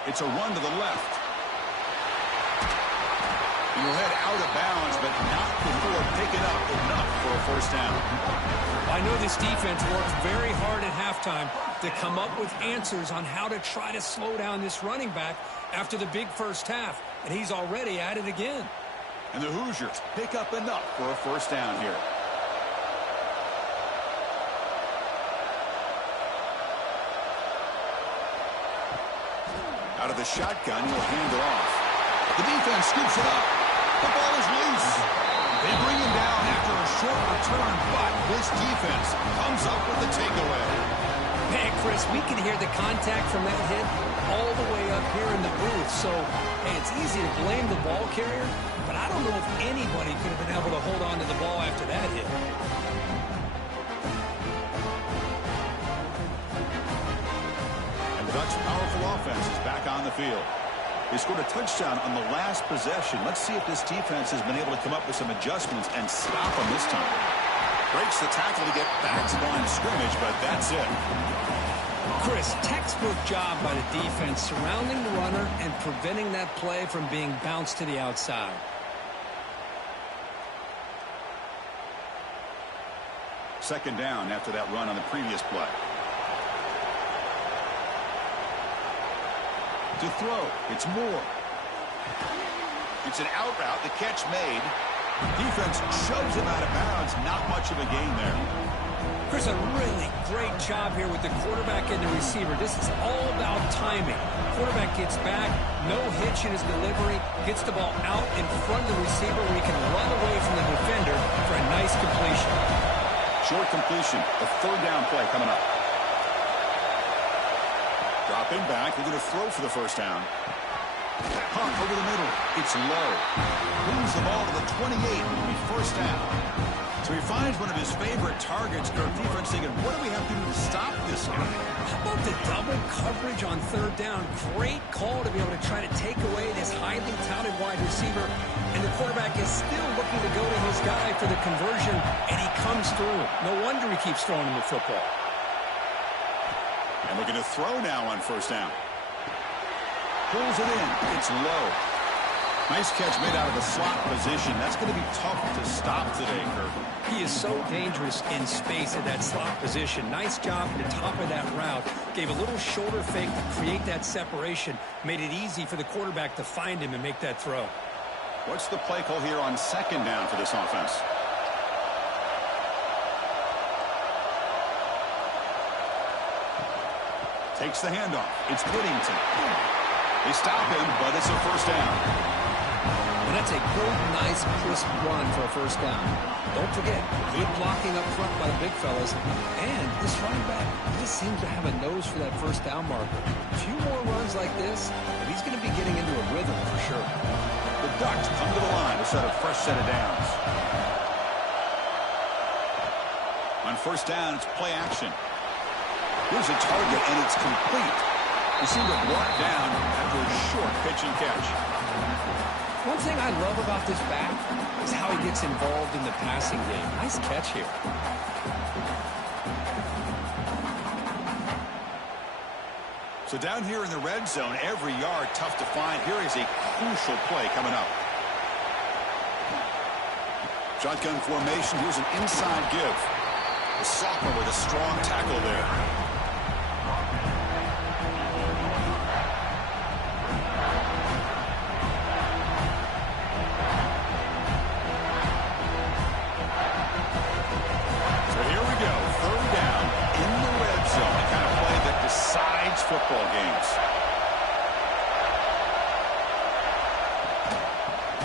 It's a run to the left. He'll head out of bounds, but not before picking up enough for a first down. I know this defense worked very hard at halftime to come up with answers on how to try to slow down this running back after the big first half, and he's already at it again. And the Hoosiers pick up enough for a first down here. Out of the shotgun, he'll hand it off. The defense scoops it up. The ball is loose. They bring him down after a short return, but this defense comes up with the takeaway. Man, Chris, we can hear the contact from that hit all the way up here in the booth. So, hey, it's easy to blame the ball carrier, but I don't know if anybody could have been able to hold on to the ball after that hit. And the Ducks' powerful offense is back on the field. They scored a touchdown on the last possession. Let's see if this defense has been able to come up with some adjustments and stop them this time. Breaks the tackle to get back to the line of scrimmage, but that's it. Chris, textbook job by the defense surrounding the runner and preventing that play from being bounced to the outside. Second down after that run on the previous play. To throw, it's Moore. It's an out route, the catch made. Defense shoves him out of bounds. Not much of a gain there. Chris, a really great job here with the quarterback and the receiver. This is all about timing. Quarterback gets back, no hitch in his delivery, gets the ball out in front of the receiver where he can run away from the defender for a nice completion. Short completion, a third down play coming up. Dropping back, they're going to throw for the first down. Hunt over the middle. It's low. Moves the ball to the 28. It'll be first down. So he finds one of his favorite targets. Kirk defense thinking, what do we have to do to stop this guy? How about the double coverage on third down? Great call to be able to try to take away this highly touted wide receiver. And the quarterback is still looking to go to his guy for the conversion, and he comes through. No wonder he keeps throwing him the football. And looking to throw now on first down. Pulls it in. It's low. Nice catch made out of the slot position. That's going to be tough to stop today, Kirk. He is so dangerous in space at that slot position. Nice job at the top of that route. Gave a little shoulder fake to create that separation. Made it easy for the quarterback to find him and make that throw. What's the play call here on second down for this offense? Takes the handoff. It's Whittington. They stop him, but it's a first down. And that's a good, nice, crisp run for a first down. Don't forget, good blocking up front by the big fellas. And this running back just seems to have a nose for that first down marker. A few more runs like this, and he's going to be getting into a rhythm for sure. The Ducks come to the line to set a fresh set of downs. On first down, it's play action. Here's a target, and it's complete. He seemed to brought down after a short pitch and catch. One thing I love about this back is how he gets involved in the passing game. Nice catch here. So down here in the red zone, every yard tough to find. Here is a crucial play coming up. Shotgun formation. Here's an inside give. The sophomore with a strong tackle there. Football games.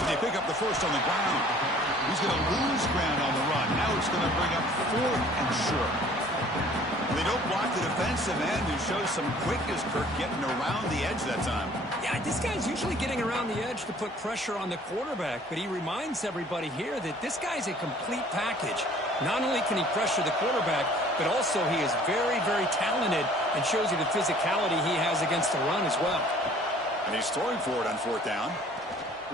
They pick up the first on the ground. He's going to lose ground on the run. Now he's going to bring up fourth and short. They don't block the defensive end, who shows some quickness, Kirk, getting around the edge that time. Yeah, this guy's usually getting around the edge to put pressure on the quarterback, but he reminds everybody here that this guy's a complete package. Not only can he pressure the quarterback, but also he is very, very talented and shows you the physicality he has against the run as well. And he's throwing for it on fourth down.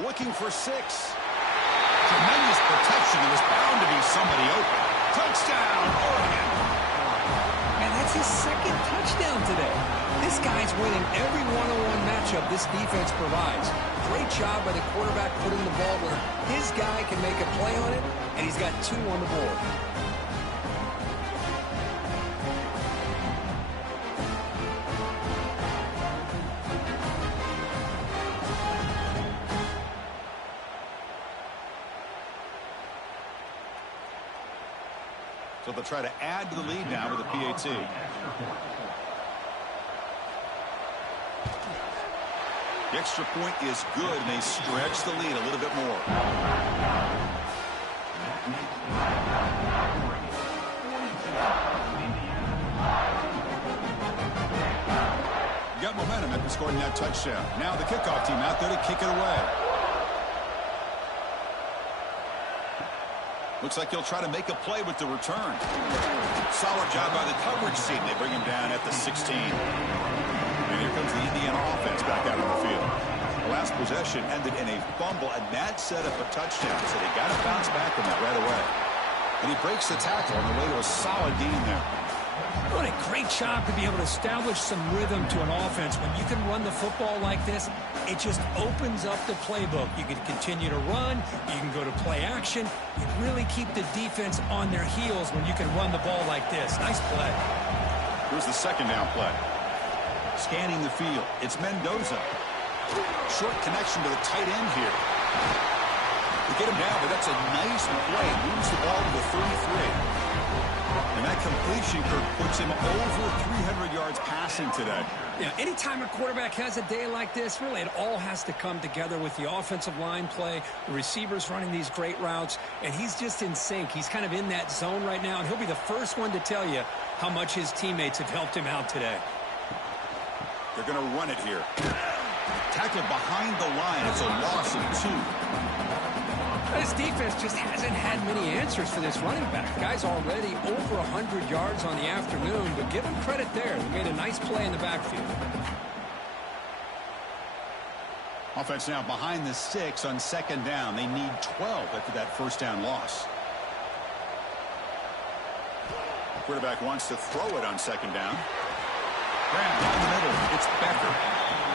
Looking for 6. Tremendous protection. There was bound to be somebody open. Touchdown, Oregon. And that's his second touchdown today. This guy's winning every one-on-one matchup this defense provides. Great job by the quarterback putting the ball where his guy can make a play on it, and he's got 2 on the board. So they'll try to add to the lead now with a PAT. The extra point is good, and they stretch the lead a little bit more. You got momentum after scoring that touchdown. Now the kickoff team out there to kick it away. Looks like he'll try to make a play with the return. Solid job by the coverage team. They bring him down at the 16. And here comes the Indiana offense back out on the field. The last possession ended in a fumble, and that set up a touchdown. So they got to bounce back from that right away. And he breaks the tackle on the way to a solid gain there. What a great job to be able to establish some rhythm to an offense. When you can run the football like this, it just opens up the playbook. You can continue to run. You can go to play action. You really keep the defense on their heels when you can run the ball like this. Nice play. Here's the second down play. Scanning the field. It's Mendoza. Short connection to the tight end here. They get him down, but that's a nice play. Moves the ball to the 33. And that completion, Kirk, puts him over 300 yards passing today. Yeah, anytime a quarterback has a day like this, really it all has to come together with the offensive line play, the receivers running these great routes, and he's just in sync. He's kind of in that zone right now, and he'll be the first one to tell you how much his teammates have helped him out today. They're going to run it here. Tackled behind the line. It's a loss of 2. This defense just hasn't had many answers for this running back. Guy's already over 100 yards on the afternoon, but give him credit there. They made a nice play in the backfield. Offense now behind the 6 on second down. They need 12 after that first down loss. Quarterback wants to throw it on second down. Graham down the middle. It's Becker.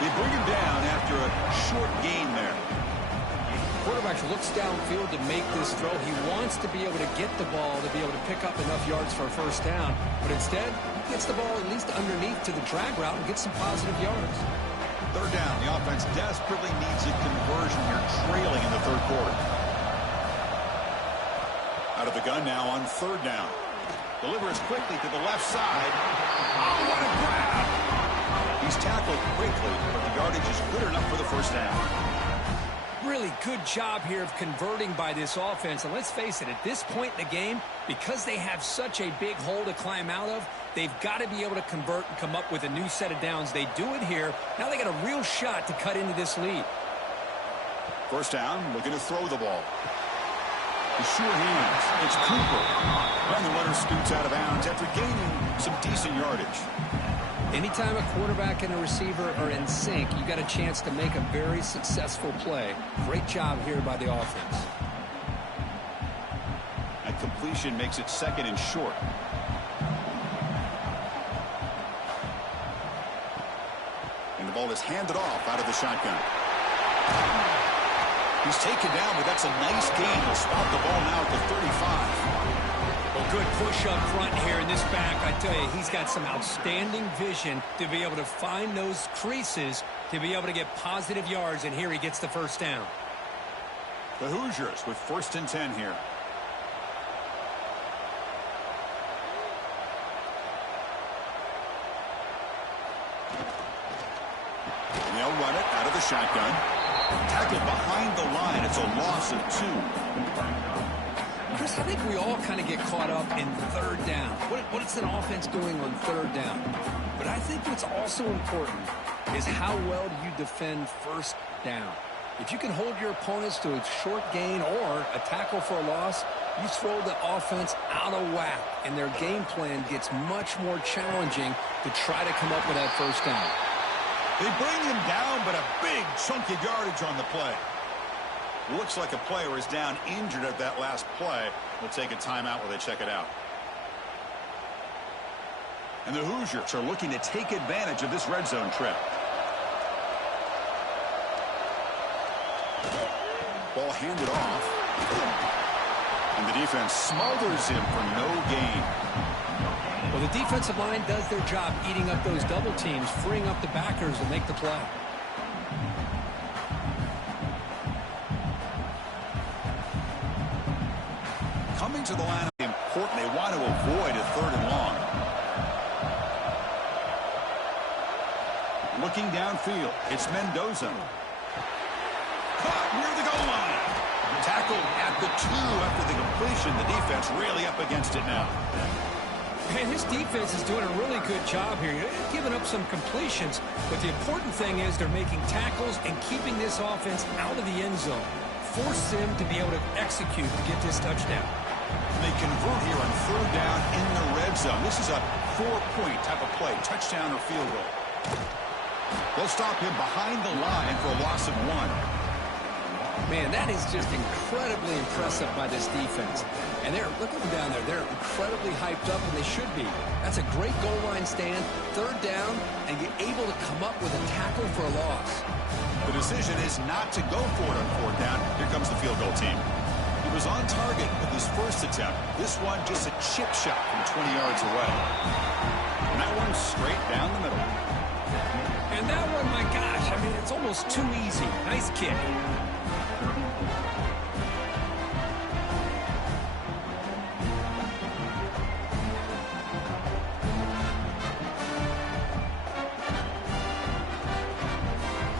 They bring him down after a short gain there. Quarterback looks downfield to make this throw. He wants to be able to get the ball to be able to pick up enough yards for a first down. But instead, he gets the ball at least underneath to the drag route and gets some positive yards. Third down. The offense desperately needs a conversion here, trailing in the third quarter. Out of the gun now on third down. Delivers quickly to the left side. Oh, what a grab! He's tackled quickly, but the yardage is good enough for the first down. Really good job here of converting by this offense. And let's face it, at this point in the game, because they have such a big hole to climb out of, they've got to be able to convert and come up with a new set of downs. They do it here. Now they got a real shot to cut into this lead. First down, looking to throw the ball. The sure hands. It's Cooper. And the runner scoots out of bounds after gaining some decent yardage. Anytime a quarterback and a receiver are in sync, you got a chance to make a very successful play. Great job here by the offense. That completion makes it second and short. And the ball is handed off out of the shotgun. He's taken down, but that's a nice gain. He'll spot the ball now at the 35. Well, good push up front here in this back. I tell you, he's got some outstanding vision to be able to find those creases, to be able to get positive yards, and here he gets the first down. The Hoosiers with 1st and 10 here. And they'll run it out of the shotgun. Tackled behind the line. It's a loss of 2. Chris, I think we all kind of get caught up in third down. What is an offense doing on third down? But I think what's also important is how well do you defend first down. If you can hold your opponents to a short gain or a tackle for a loss, you throw the offense out of whack, and their game plan gets much more challenging to try to come up with that first down. They bring him down, but a big chunk of yardage on the play. Looks like a player is down injured at that last play. We'll take a timeout while they check it out. And the Hoosiers are looking to take advantage of this red zone trip. Ball handed off. And the defense smothers him for no gain. Well, the defensive line does their job eating up those double teams, freeing up the backers to make the play. Coming to the line is important. They want to avoid a 3rd and long. Looking downfield, it's Mendoza. Caught near the goal line. Tackled at the 2 after the completion. The defense really up against it now. Man, his defense is doing a really good job here. They're giving up some completions, but the important thing is they're making tackles and keeping this offense out of the end zone. Force them to be able to execute to get this touchdown. They convert here on 3rd down in the red zone. This is a 4-point type of play, touchdown or field goal. They'll stop him behind the line for a loss of 1. Man, that is just incredibly impressive by this defense. And look at them down there. They're incredibly hyped up, and they should be. That's a great goal line stand, third down, and you're able to come up with a tackle for a loss. The decision is not to go for it on fourth down. Here comes the field goal team. He was on target with his first attempt. This one just a chip shot from 20 yards away. And that one straight down the middle. And that one, my gosh, I mean, it's almost too easy. Nice kick.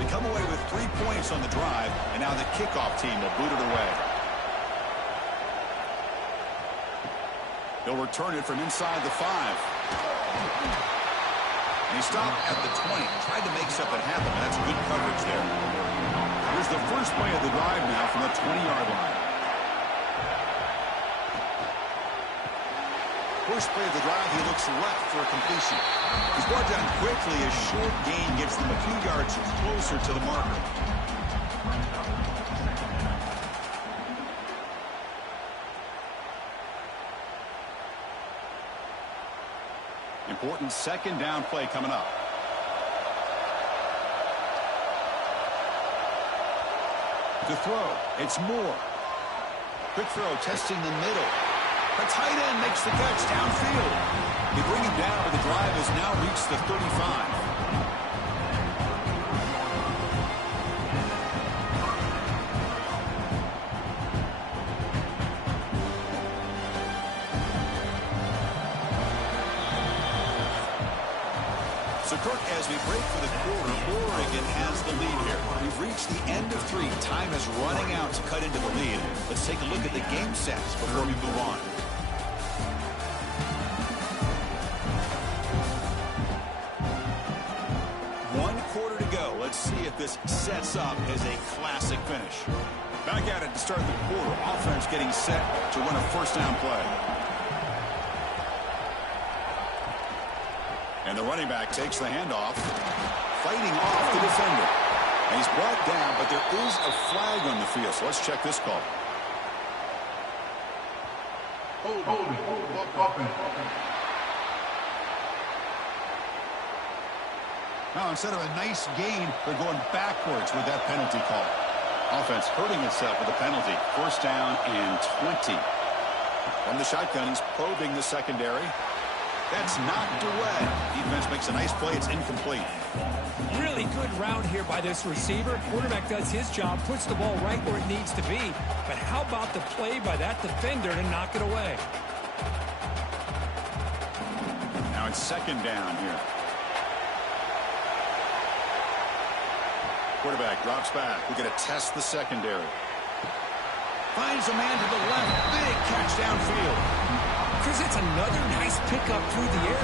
Come away with 3 points on the drive, and now the kickoff team will boot it away. He'll return it from inside the 5. And he stopped at the 20. Tried to make something happen, but that's good coverage there. Here's the first play of the drive now from the 20-yard line. First play of the drive, he looks left for a completion. He's brought down quickly. A short gain gets them a few yards closer to the marker. Important second down play coming up. To throw, it's Moore. Quick throw, testing the middle. The tight end makes the catch downfield. They bring him down, but the drive has now reached the 35. So, Kirk, as we break for the quarter, Oregon has the lead here. We've reached the end of 3. Time is running out to cut into the lead. Let's take a look at the game sets before we move on. Let's see if this sets up as a classic finish. Back at it to start the quarter. Offense getting set to run a first down play. And the running back takes the handoff, fighting off the defender. And he's brought down, but there is a flag on the field. So let's check this call. Now, instead of a nice gain, they're going backwards with that penalty call. Offense hurting itself with a penalty. First down and 20. From the shotgun, he's probing the secondary. That's knocked away. Defense makes a nice play. It's incomplete. Really good route here by this receiver. Quarterback does his job, puts the ball right where it needs to be. But how about the play by that defender to knock it away? Now it's second down here. Quarterback drops back. We're going to test the secondary. Finds a man to the left. Big catch downfield. Chris, it's another nice pickup through the air.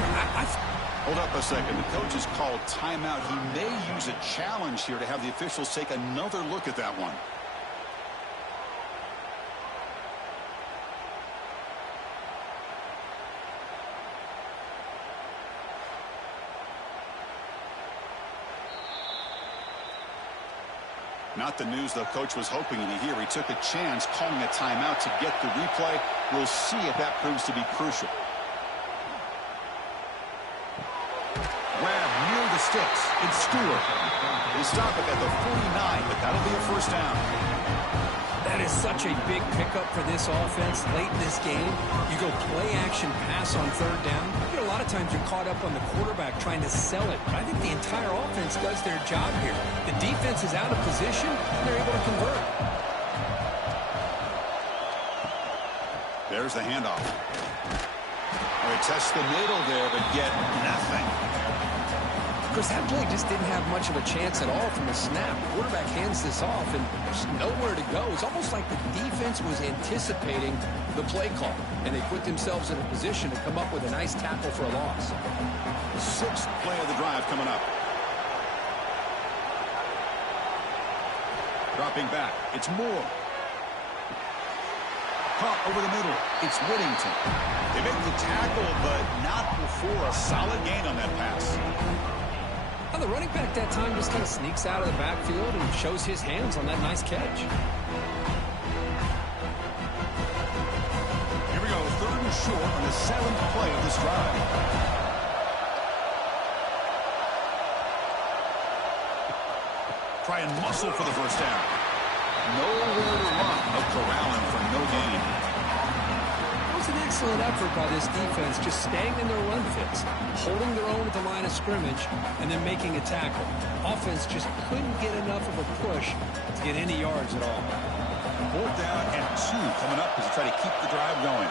Hold up a second. The coach has called timeout. He may use a challenge here to have the officials take another look at that one. Not the news the coach was hoping to hear. He took a chance calling a timeout to get the replay. We'll see if that proves to be crucial. Grab near the sticks. It's Stewart. They stop it at the 49, but that'll be a first down. That is such a big pickup for this offense late in this game. You go play action pass on third down. You know, a lot of times you're caught up on the quarterback trying to sell it. But I think the entire offense does their job here. The defense is out of position, and they're able to convert. There's the handoff. They test the middle there, but get nothing. Chris, that play just didn't have much of a chance at all from the snap. Quarterback hands this off, and there's nowhere to go. It's almost like the defense was anticipating the play call, and they put themselves in a position to come up with a nice tackle for a loss. Sixth play of the drive coming up. Dropping back. It's Moore. Caught over the middle. It's Whittington. They make the tackle, but not before a solid gain on that pass. Well, the running back that time just kind of sneaks out of the backfield and shows his hands on that nice catch. Here we go, 3rd and short on the 7th play of this drive. Try and muscle for the first down. Nowhere to run. No corralling for no gain. It was an excellent effort by this defense, just staying in their run fits, holding their own at the line of scrimmage, and then making a tackle. Offense just couldn't get enough of a push to get any yards at all. 4th down and 2 coming up as they try to keep the drive going.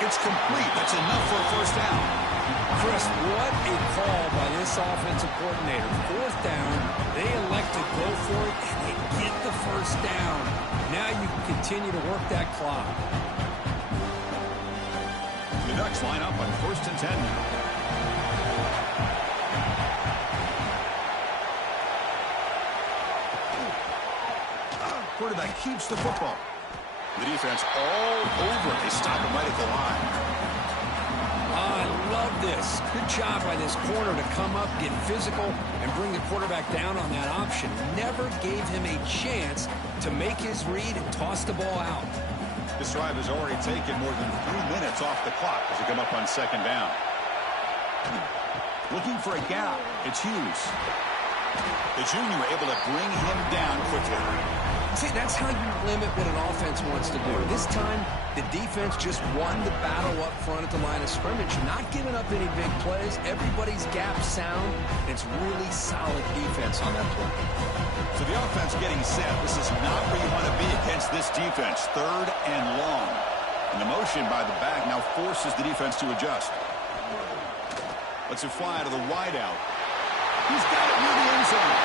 It's complete. That's enough for a first down. Chris, what a call by this offensive coordinator. 4th down, they elect to go for it, and they get the first down. Now you can continue to work that clock. The Ducks line up on 1st and 10 now. Quarterback keeps the football. The defense all over it. They stop him right at the line. I love this. Good job by this corner to come up, get physical, and bring the quarterback down on that option. Never gave him a chance to make his read and toss the ball out. This drive has already taken more than 3 minutes off the clock as they come up on 2nd down. Looking for a gap. It's Hughes. The junior able to bring him down quickly. See, that's how you limit what an offense wants to do. This time, the defense just won the battle up front at the line of scrimmage, not giving up any big plays. Everybody's gap sound. It's really solid defense on that play. So the offense getting set. This is not where you want to be against this defense. 3rd and long. And the motion by the back now forces the defense to adjust. Lets it fly to the wideout. He's got it near the end zone.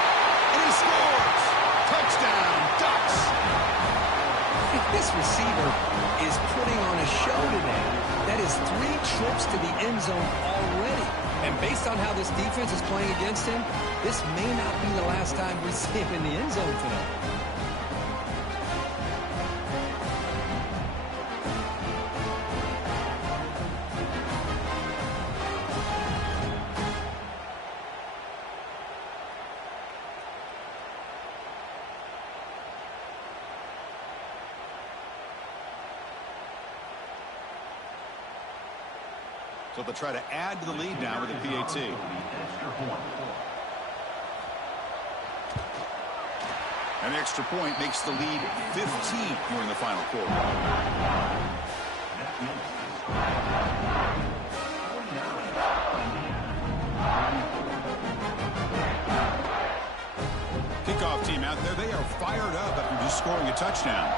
And he scores. Touchdown, Ducks. This receiver is putting on a show today. That is 3 trips to the end zone already. And based on how this defense is playing against him, this may not be the last time we see him in the end zone tonight. So they'll try to add to the lead now with a PAT. An extra point makes the lead 15 here in the final quarter. Kickoff team out there. They are fired up after just scoring a touchdown.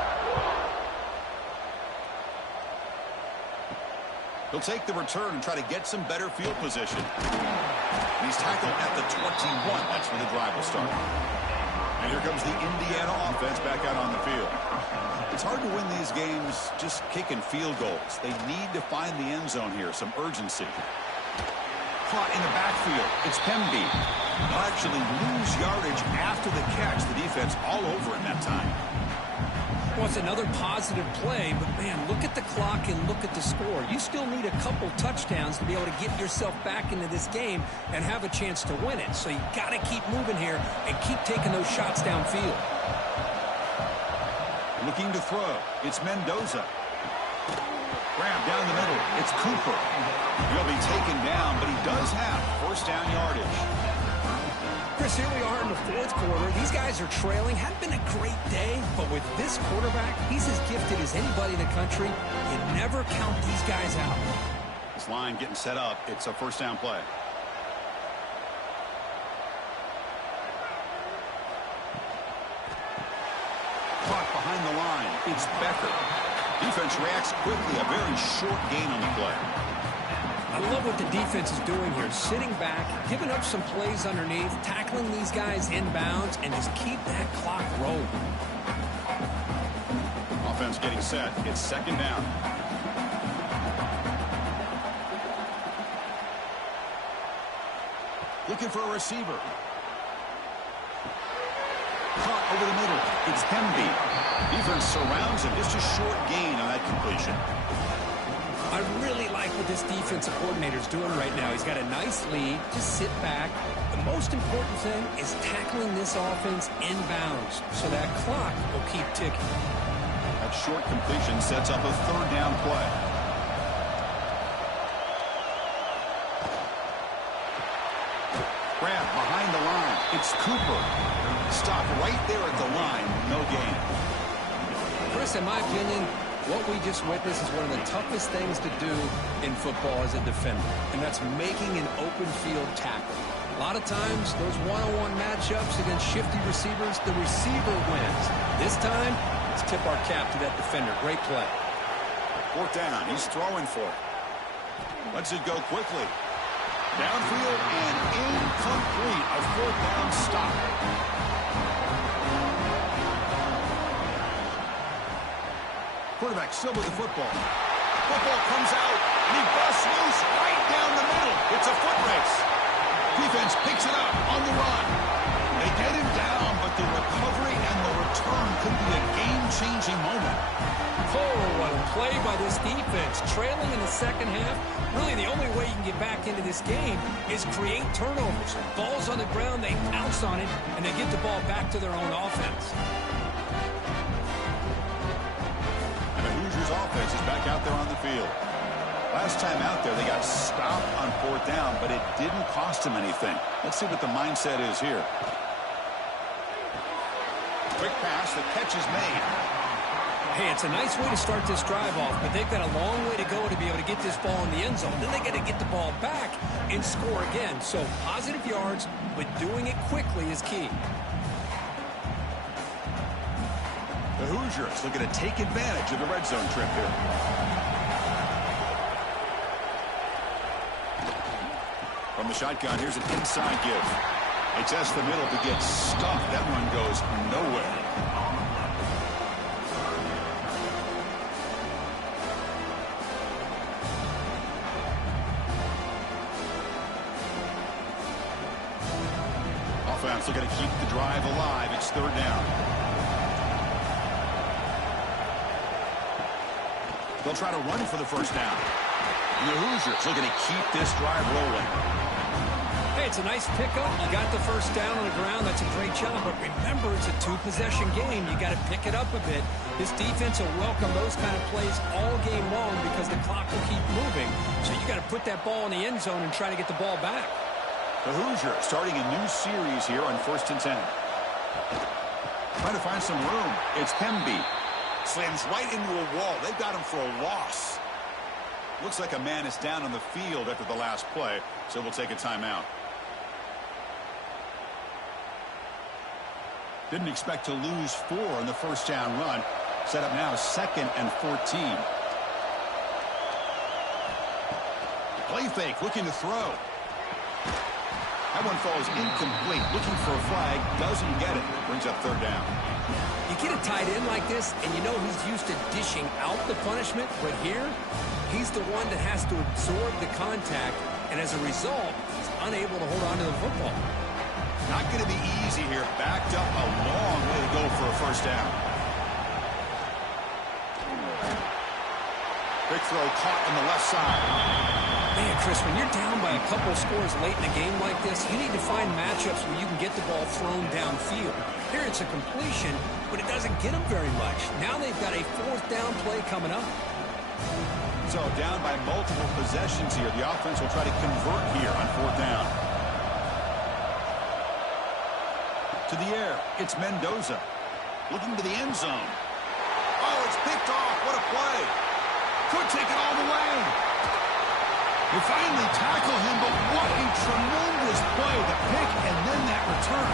He'll take the return and try to get some better field position. And he's tackled at the 21. That's where the drive will start. And here comes the Indiana offense back out on the field. It's hard to win these games just kicking field goals. They need to find the end zone here, some urgency. Caught in the backfield. It's Pemby. They'll actually lose yardage after the catch. The defense all over in that time. Well, it's another positive play, but, man, look at the clock and look at the score. You still need a couple touchdowns to be able to get yourself back into this game and have a chance to win it. So you got to keep moving here and keep taking those shots downfield. Looking to throw. It's Mendoza. Grab down the middle. It's Cooper. He'll be taken down, but he does have first down yardage. Chris, here we are in the 4th quarter. These guys are trailing. Hadn't been a great day, but with this quarterback, he's as gifted as anybody in the country. You never count these guys out. This line getting set up. It's a first down play. Caught behind the line. It's Becker. Defense reacts quickly. A very short gain on the play. I love what the defense is doing here. Sitting back, giving up some plays underneath, tackling these guys inbounds, and just keep that clock rolling. Offense getting set. It's second down. Looking for a receiver. Caught over the middle. It's Pemby. Defense surrounds him. Just a short gain on that completion. I really like what this defensive coordinator is doing right now. He's got a nice lead. Just sit back. The most important thing is tackling this offense inbounds so that clock will keep ticking. That short completion sets up a third down play. Grab behind the line. It's Cooper. Stop right there at the line. No gain. Chris, in my opinion, what we just witnessed is one of the toughest things to do in football as a defender, and that's making an open field tackle. A lot of times, those one-on-one matchups against shifty receivers, the receiver wins. This time, let's tip our cap to that defender. Great play. Fourth down. He's throwing for it. Lets it go quickly. Downfield and incomplete. A fourth down stop. Quarterback still with the football. Football comes out, and he busts loose right down the middle. It's a foot race. Defense picks it up on the run. They get him down, but the recovery and the return could be a game-changing moment. Oh, what a play by this defense. Trailing in the second half, really the only way you can get back into this game is create turnovers. Ball's on the ground, they pounce on it, and they get the ball back to their own offense. Offense is back out there on the field. Last time out there, they got stopped on fourth down, but it didn't cost them anything. Let's see what the mindset is here. Quick pass, the catch is made. Hey, it's a nice way to start this drive off, but they've got a long way to go to be able to get this ball in the end zone. Then they got to get the ball back and score again. So positive yards, but doing it quickly is key. The Hoosiers looking to take advantage of the red zone trip here. From the shotgun, here's an inside give. They test the middle to get stuffed. That one goes nowhere. Offense looking to keep the drive alive. It's third down. They'll try to run for the first down. And the Hoosiers looking to keep this drive rolling. Hey, it's a nice pickup. You got the first down on the ground. That's a great job. But remember, it's a two-possession game. You got to pick it up a bit. This defense will welcome those kind of plays all game long because the clock will keep moving. So you got to put that ball in the end zone and try to get the ball back. The Hoosiers starting a new series here on 1st and 10. Trying to find some room. It's Hemby. Slams right into a wall. They've got him for a loss. Looks like a man is down on the field after the last play, so we'll take a timeout. Didn't expect to lose 4 in the first down run. Set up now 2nd and 14. Play fake, looking to throw. That one falls incomplete. Looking for a flag, doesn't get it. Brings up third down. You get a tight end like this, and you know he's used to dishing out the punishment, but here, he's the one that has to absorb the contact, and as a result, he's unable to hold on to the football. Not going to be easy here. Backed up a long way to go for a first down. Big throw caught on the left side. Man, Chris, when you're down by a couple scores late in a game like this, you need to find matchups where you can get the ball thrown downfield. Here it's a completion, but it doesn't get them very much. Now they've got a fourth down play coming up. So down by multiple possessions here. The offense will try to convert here on fourth down. To the air, it's Mendoza. Looking to the end zone. Oh, it's picked off. What a play. Could take it all the way. They finally tackle him, but what a tremendous play. The pick and then that return.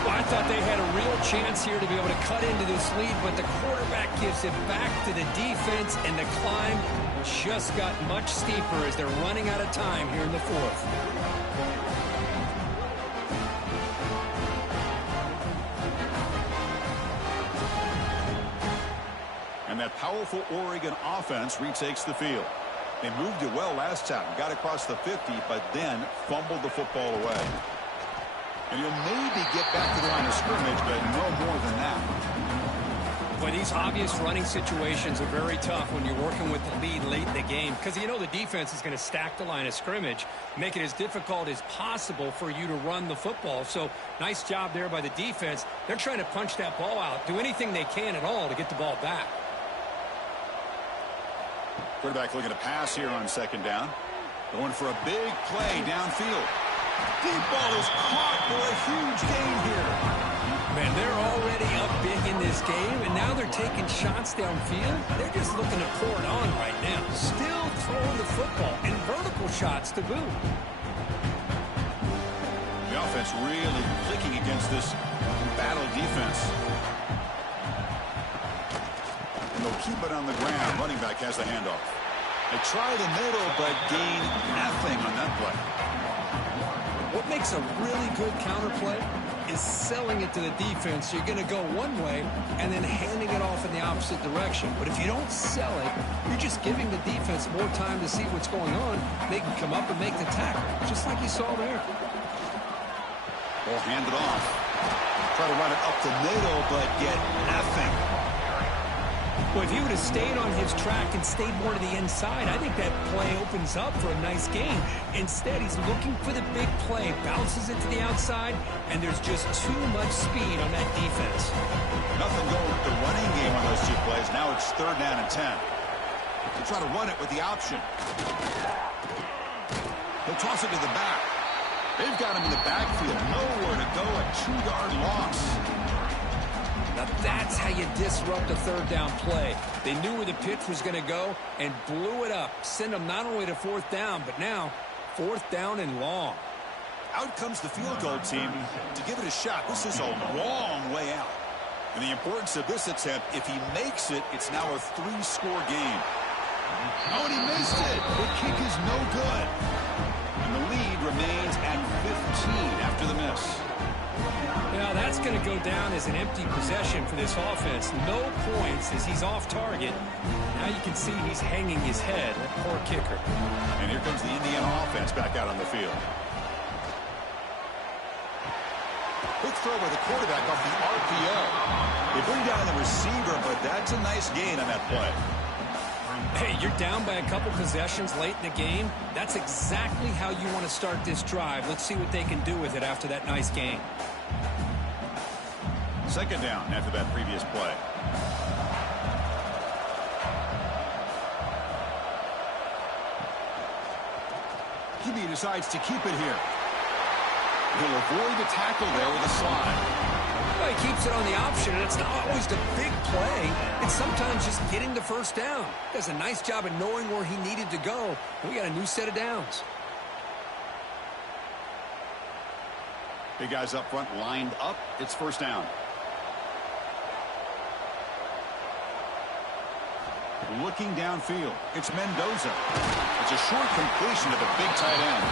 Well, I thought they had a real chance here to be able to cut into this lead, but the quarterback gives it back to the defense, and the climb just got much steeper as they're running out of time here in the fourth. And that powerful Oregon offense retakes the field. They moved it well last time, got across the 50, but then fumbled the football away. And you'll maybe get back to the line of scrimmage, but no more than that. Well, these obvious running situations are very tough when you're working with the lead late in the game because you know the defense is going to stack the line of scrimmage, make it as difficult as possible for you to run the football. So nice job there by the defense. They're trying to punch that ball out, do anything they can at all to get the ball back. Quarterback looking to pass here on second down. Going for a big play downfield. Deep ball is caught for a huge gain here. Man, they're already up big in this game, and now they're taking shots downfield. They're just looking to pour it on right now. Still throwing the football, and vertical shots to boot. The offense really clicking against this battle defense. And they'll keep it on the ground. Running back has the handoff. They try the middle, but gain nothing on that play. What makes a really good counter play is selling it to the defense. You're going to go one way and then handing it off in the opposite direction. But if you don't sell it, you're just giving the defense more time to see what's going on. They can come up and make the tackle, just like you saw there. Ball handed off. Try to run it up the middle, but get nothing. Well, if he would have stayed on his track and stayed more to the inside, I think that play opens up for a nice gain. Instead, he's looking for the big play, bounces it to the outside, and there's just too much speed on that defense. Nothing going with the running game on those two plays. Now it's 3rd down and 10. They try to run it with the option. They'll toss it to the back. They've got him in the backfield. Nowhere to go. A 2-yard loss. Now that's how you disrupt a 3rd down play. They knew where the pitch was going to go and blew it up. Send them not only to 4th down, but now 4th down and long. Out comes the field goal team to give it a shot. This is a long way out. And the importance of this attempt, if he makes it, it's now a 3-score game. Oh, and he missed it. The kick is no good. And the lead remains at 15 after the miss. Now that's going to go down as an empty possession for this offense. No points as he's off target. Now you can see he's hanging his head. That poor kicker. And here comes the Indiana offense back out on the field. Quick throw by the quarterback off the RPO. They bring down the receiver, but that's a nice gain on that play. Hey, you're down by a couple possessions late in the game. That's exactly how you want to start this drive. Let's see what they can do with it after that nice game. 2nd down after that previous play. QB decides to keep it here. He'll avoid the tackle there with a slide. Well, he keeps it on the option, and it's not always the big play. It's sometimes just getting the 1st down. Does a nice job of knowing where he needed to go. We got a new set of downs. Big guys up front lined up. It's 1st down. Looking downfield. It's Mendoza. It's a short completion to the big tight end.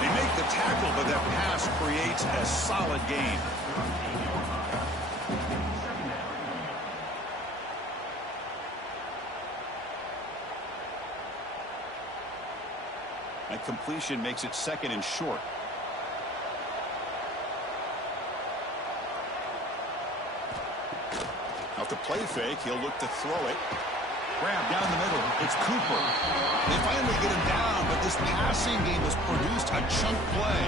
They make the tackle, but that pass creates a solid gain. That completion makes it 2nd and short. Off the play fake, he'll look to throw it. Grab down the middle. It's Cooper. They finally get him down, but this passing game has produced a chunk play.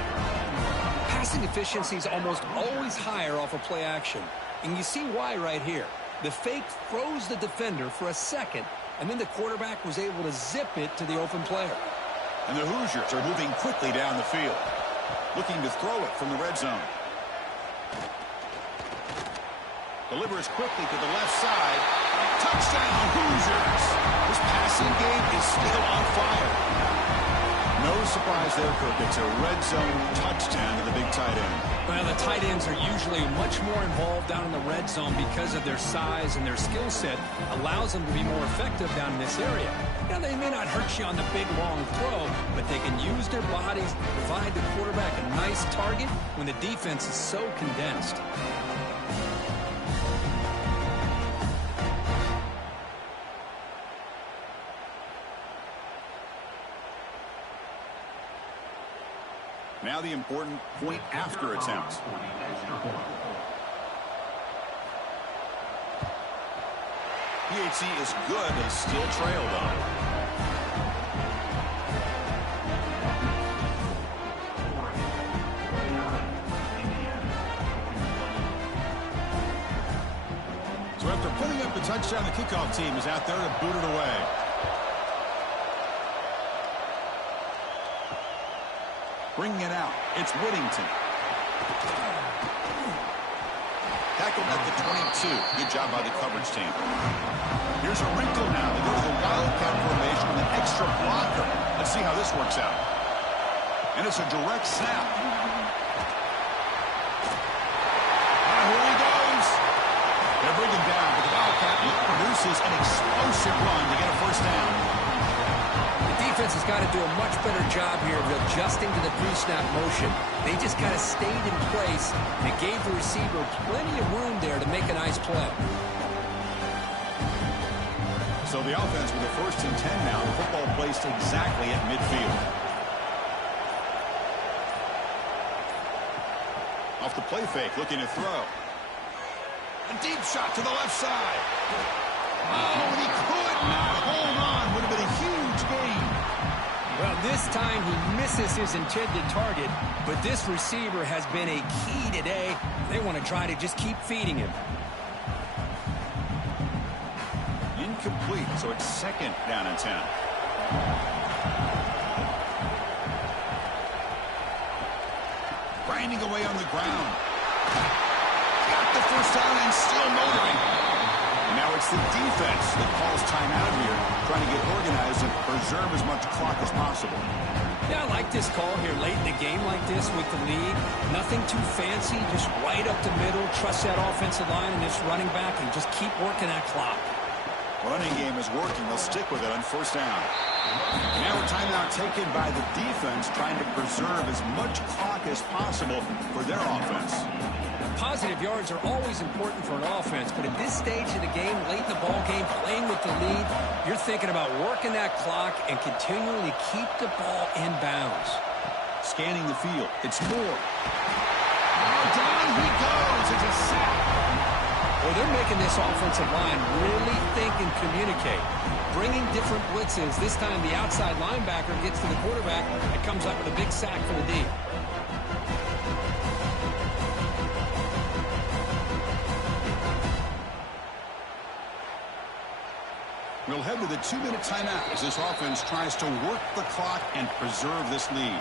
Passing efficiency is almost always higher off of play action. And you see why right here. The fake froze the defender for a second, and then the quarterback was able to zip it to the open player. And the Hoosiers are moving quickly down the field, looking to throw it from the red zone. Delivers quickly to the left side. Touchdown, Hoosiers! This passing game is still on fire. No surprise there, Kirk. It's a red zone touchdown to the big tight end. Well, the tight ends are usually much more involved down in the red zone because of their size and their skill set allows them to be more effective down in this area. Now, they may not hurt you on the big, long throw, but they can use their bodies to provide the quarterback a nice target when the defense is so condensed. Now the important point after attempt. PHC is good, but it's still trailed on. So after putting up the touchdown, the kickoff team is out there to boot it away. Bringing it out, it's Whittington. Tackled at the 22. Good job by the coverage team. Here's a wrinkle now. They go to the wildcat formation with an extra blocker. Let's see how this works out. And it's a direct snap. And here he goes. They're bringing down, but the wildcat produces an explosive run to get a first down. The defense has got to do a much better job here of adjusting to the pre-snap motion. They just kind of stayed in place, and it gave the receiver plenty of room there to make a nice play. So the offense with a 1st and 10 now. The football placed exactly at midfield. Off the play fake, looking to throw. A deep shot to the left side. Oh, and he could not hold on. Would have been a huge gain. Well, this time he misses his intended target, but this receiver has been a key today. They want to try to just keep feeding him. Incomplete, so it's 2nd down and 10. Grinding away on the ground. Got the first down and still motoring. Now it's the defense that calls timeout here, trying to get organized and preserve as much clock as possible. Yeah, I like this call here late in the game like this with the lead. Nothing too fancy, just right up the middle. Trust that offensive line and this running back and just keep working that clock. Running game is working. They'll stick with it on 1st down. Now a timeout taken by the defense, trying to preserve as much clock as possible for their offense. Positive yards are always important for an offense, but at this stage of the game, late in the ball game, playing with the lead, you're thinking about working that clock and continually keep the ball in bounds. Scanning the field. It's Moore. Down he goes. It's a sack. Well, they're making this offensive line really think and communicate. Bringing different blitzes. This time the outside linebacker gets to the quarterback and comes up with a big sack for the D. We'll head to the 2-minute timeout as this offense tries to work the clock and preserve this lead.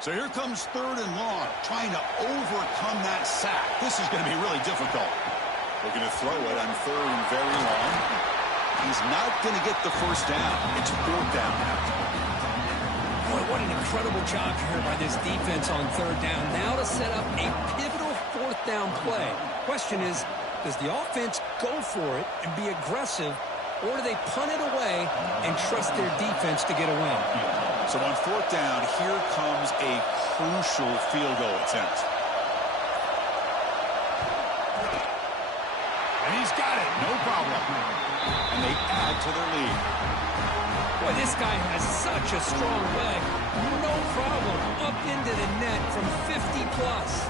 So here comes 3rd and long, trying to overcome that sack. This is going to be really difficult. Looking to throw it on 3rd and very long. He's not going to get the first down. It's 4th down now. Boy, what an incredible job here by this defense on 3rd down. Now to set up a pivotal 4th down play. Question is, does the offense go for it and be aggressive, or do they punt it away and trust their defense to get a win? So on 4th down, here comes a crucial field goal attempt. And he's got it, no problem. And they add to their lead. Boy, this guy has such a strong leg. No problem. Up into the net from 50 plus.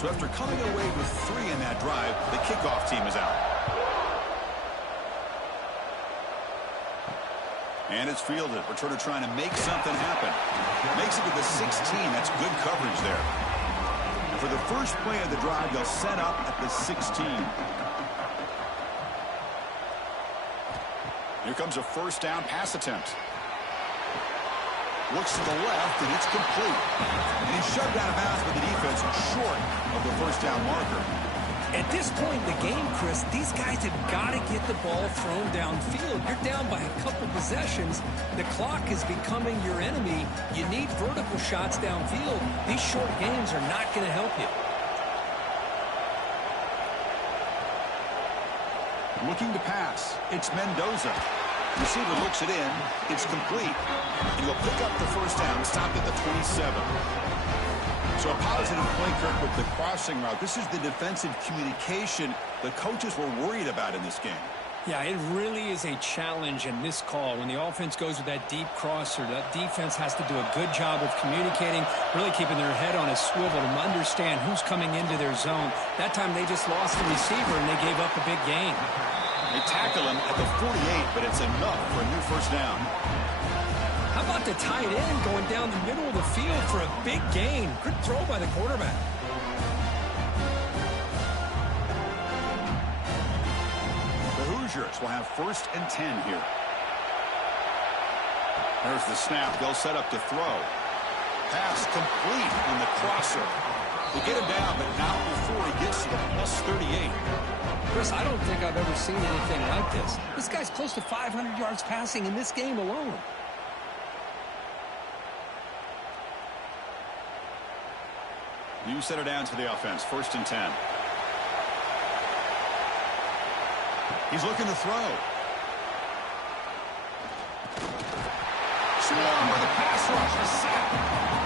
So after coming away with 3 in that drive, the kickoff team is out. And it's fielded. Returner trying to make something happen. Makes it to the 16. That's good coverage there. And for the first play of the drive, they'll set up at the 16. Here comes a 1st down pass attempt. Looks to the left, and it's complete. And he's shoved out of bounds by the defense short of the 1st down marker. At this point in the game, Chris, these guys have got to get the ball thrown downfield. You're down by a couple possessions. The clock is becoming your enemy. You need vertical shots downfield. These short games are not going to help you. Looking to pass. It's Mendoza. Receiver looks it in. It's complete. And he'll pick up the 1st down, stopped at the 27. So a positive play, Kirk, with the crossing route. This is the defensive communication the coaches were worried about in this game. Yeah, it really is a challenge in this call. When the offense goes with that deep crosser, that defense has to do a good job of communicating, really keeping their head on a swivel to understand who's coming into their zone. That time they just lost the receiver and they gave up a big gain. They tackle him at the 48, but it's enough for a new first down. How about the tight end going down the middle of the field for a big gain? Good throw by the quarterback. Will have 1st and 10 here. There's the snap. They'll set up to throw. Pass complete on the crosser. They get him down, but not before he gets to the +38. Chris, I don't think I've ever seen anything like this. This guy's close to 500 yards passing in this game alone. You set it down to the offense. 1st and 10. He's looking to throw. Swarmed by the pass rush. A sack.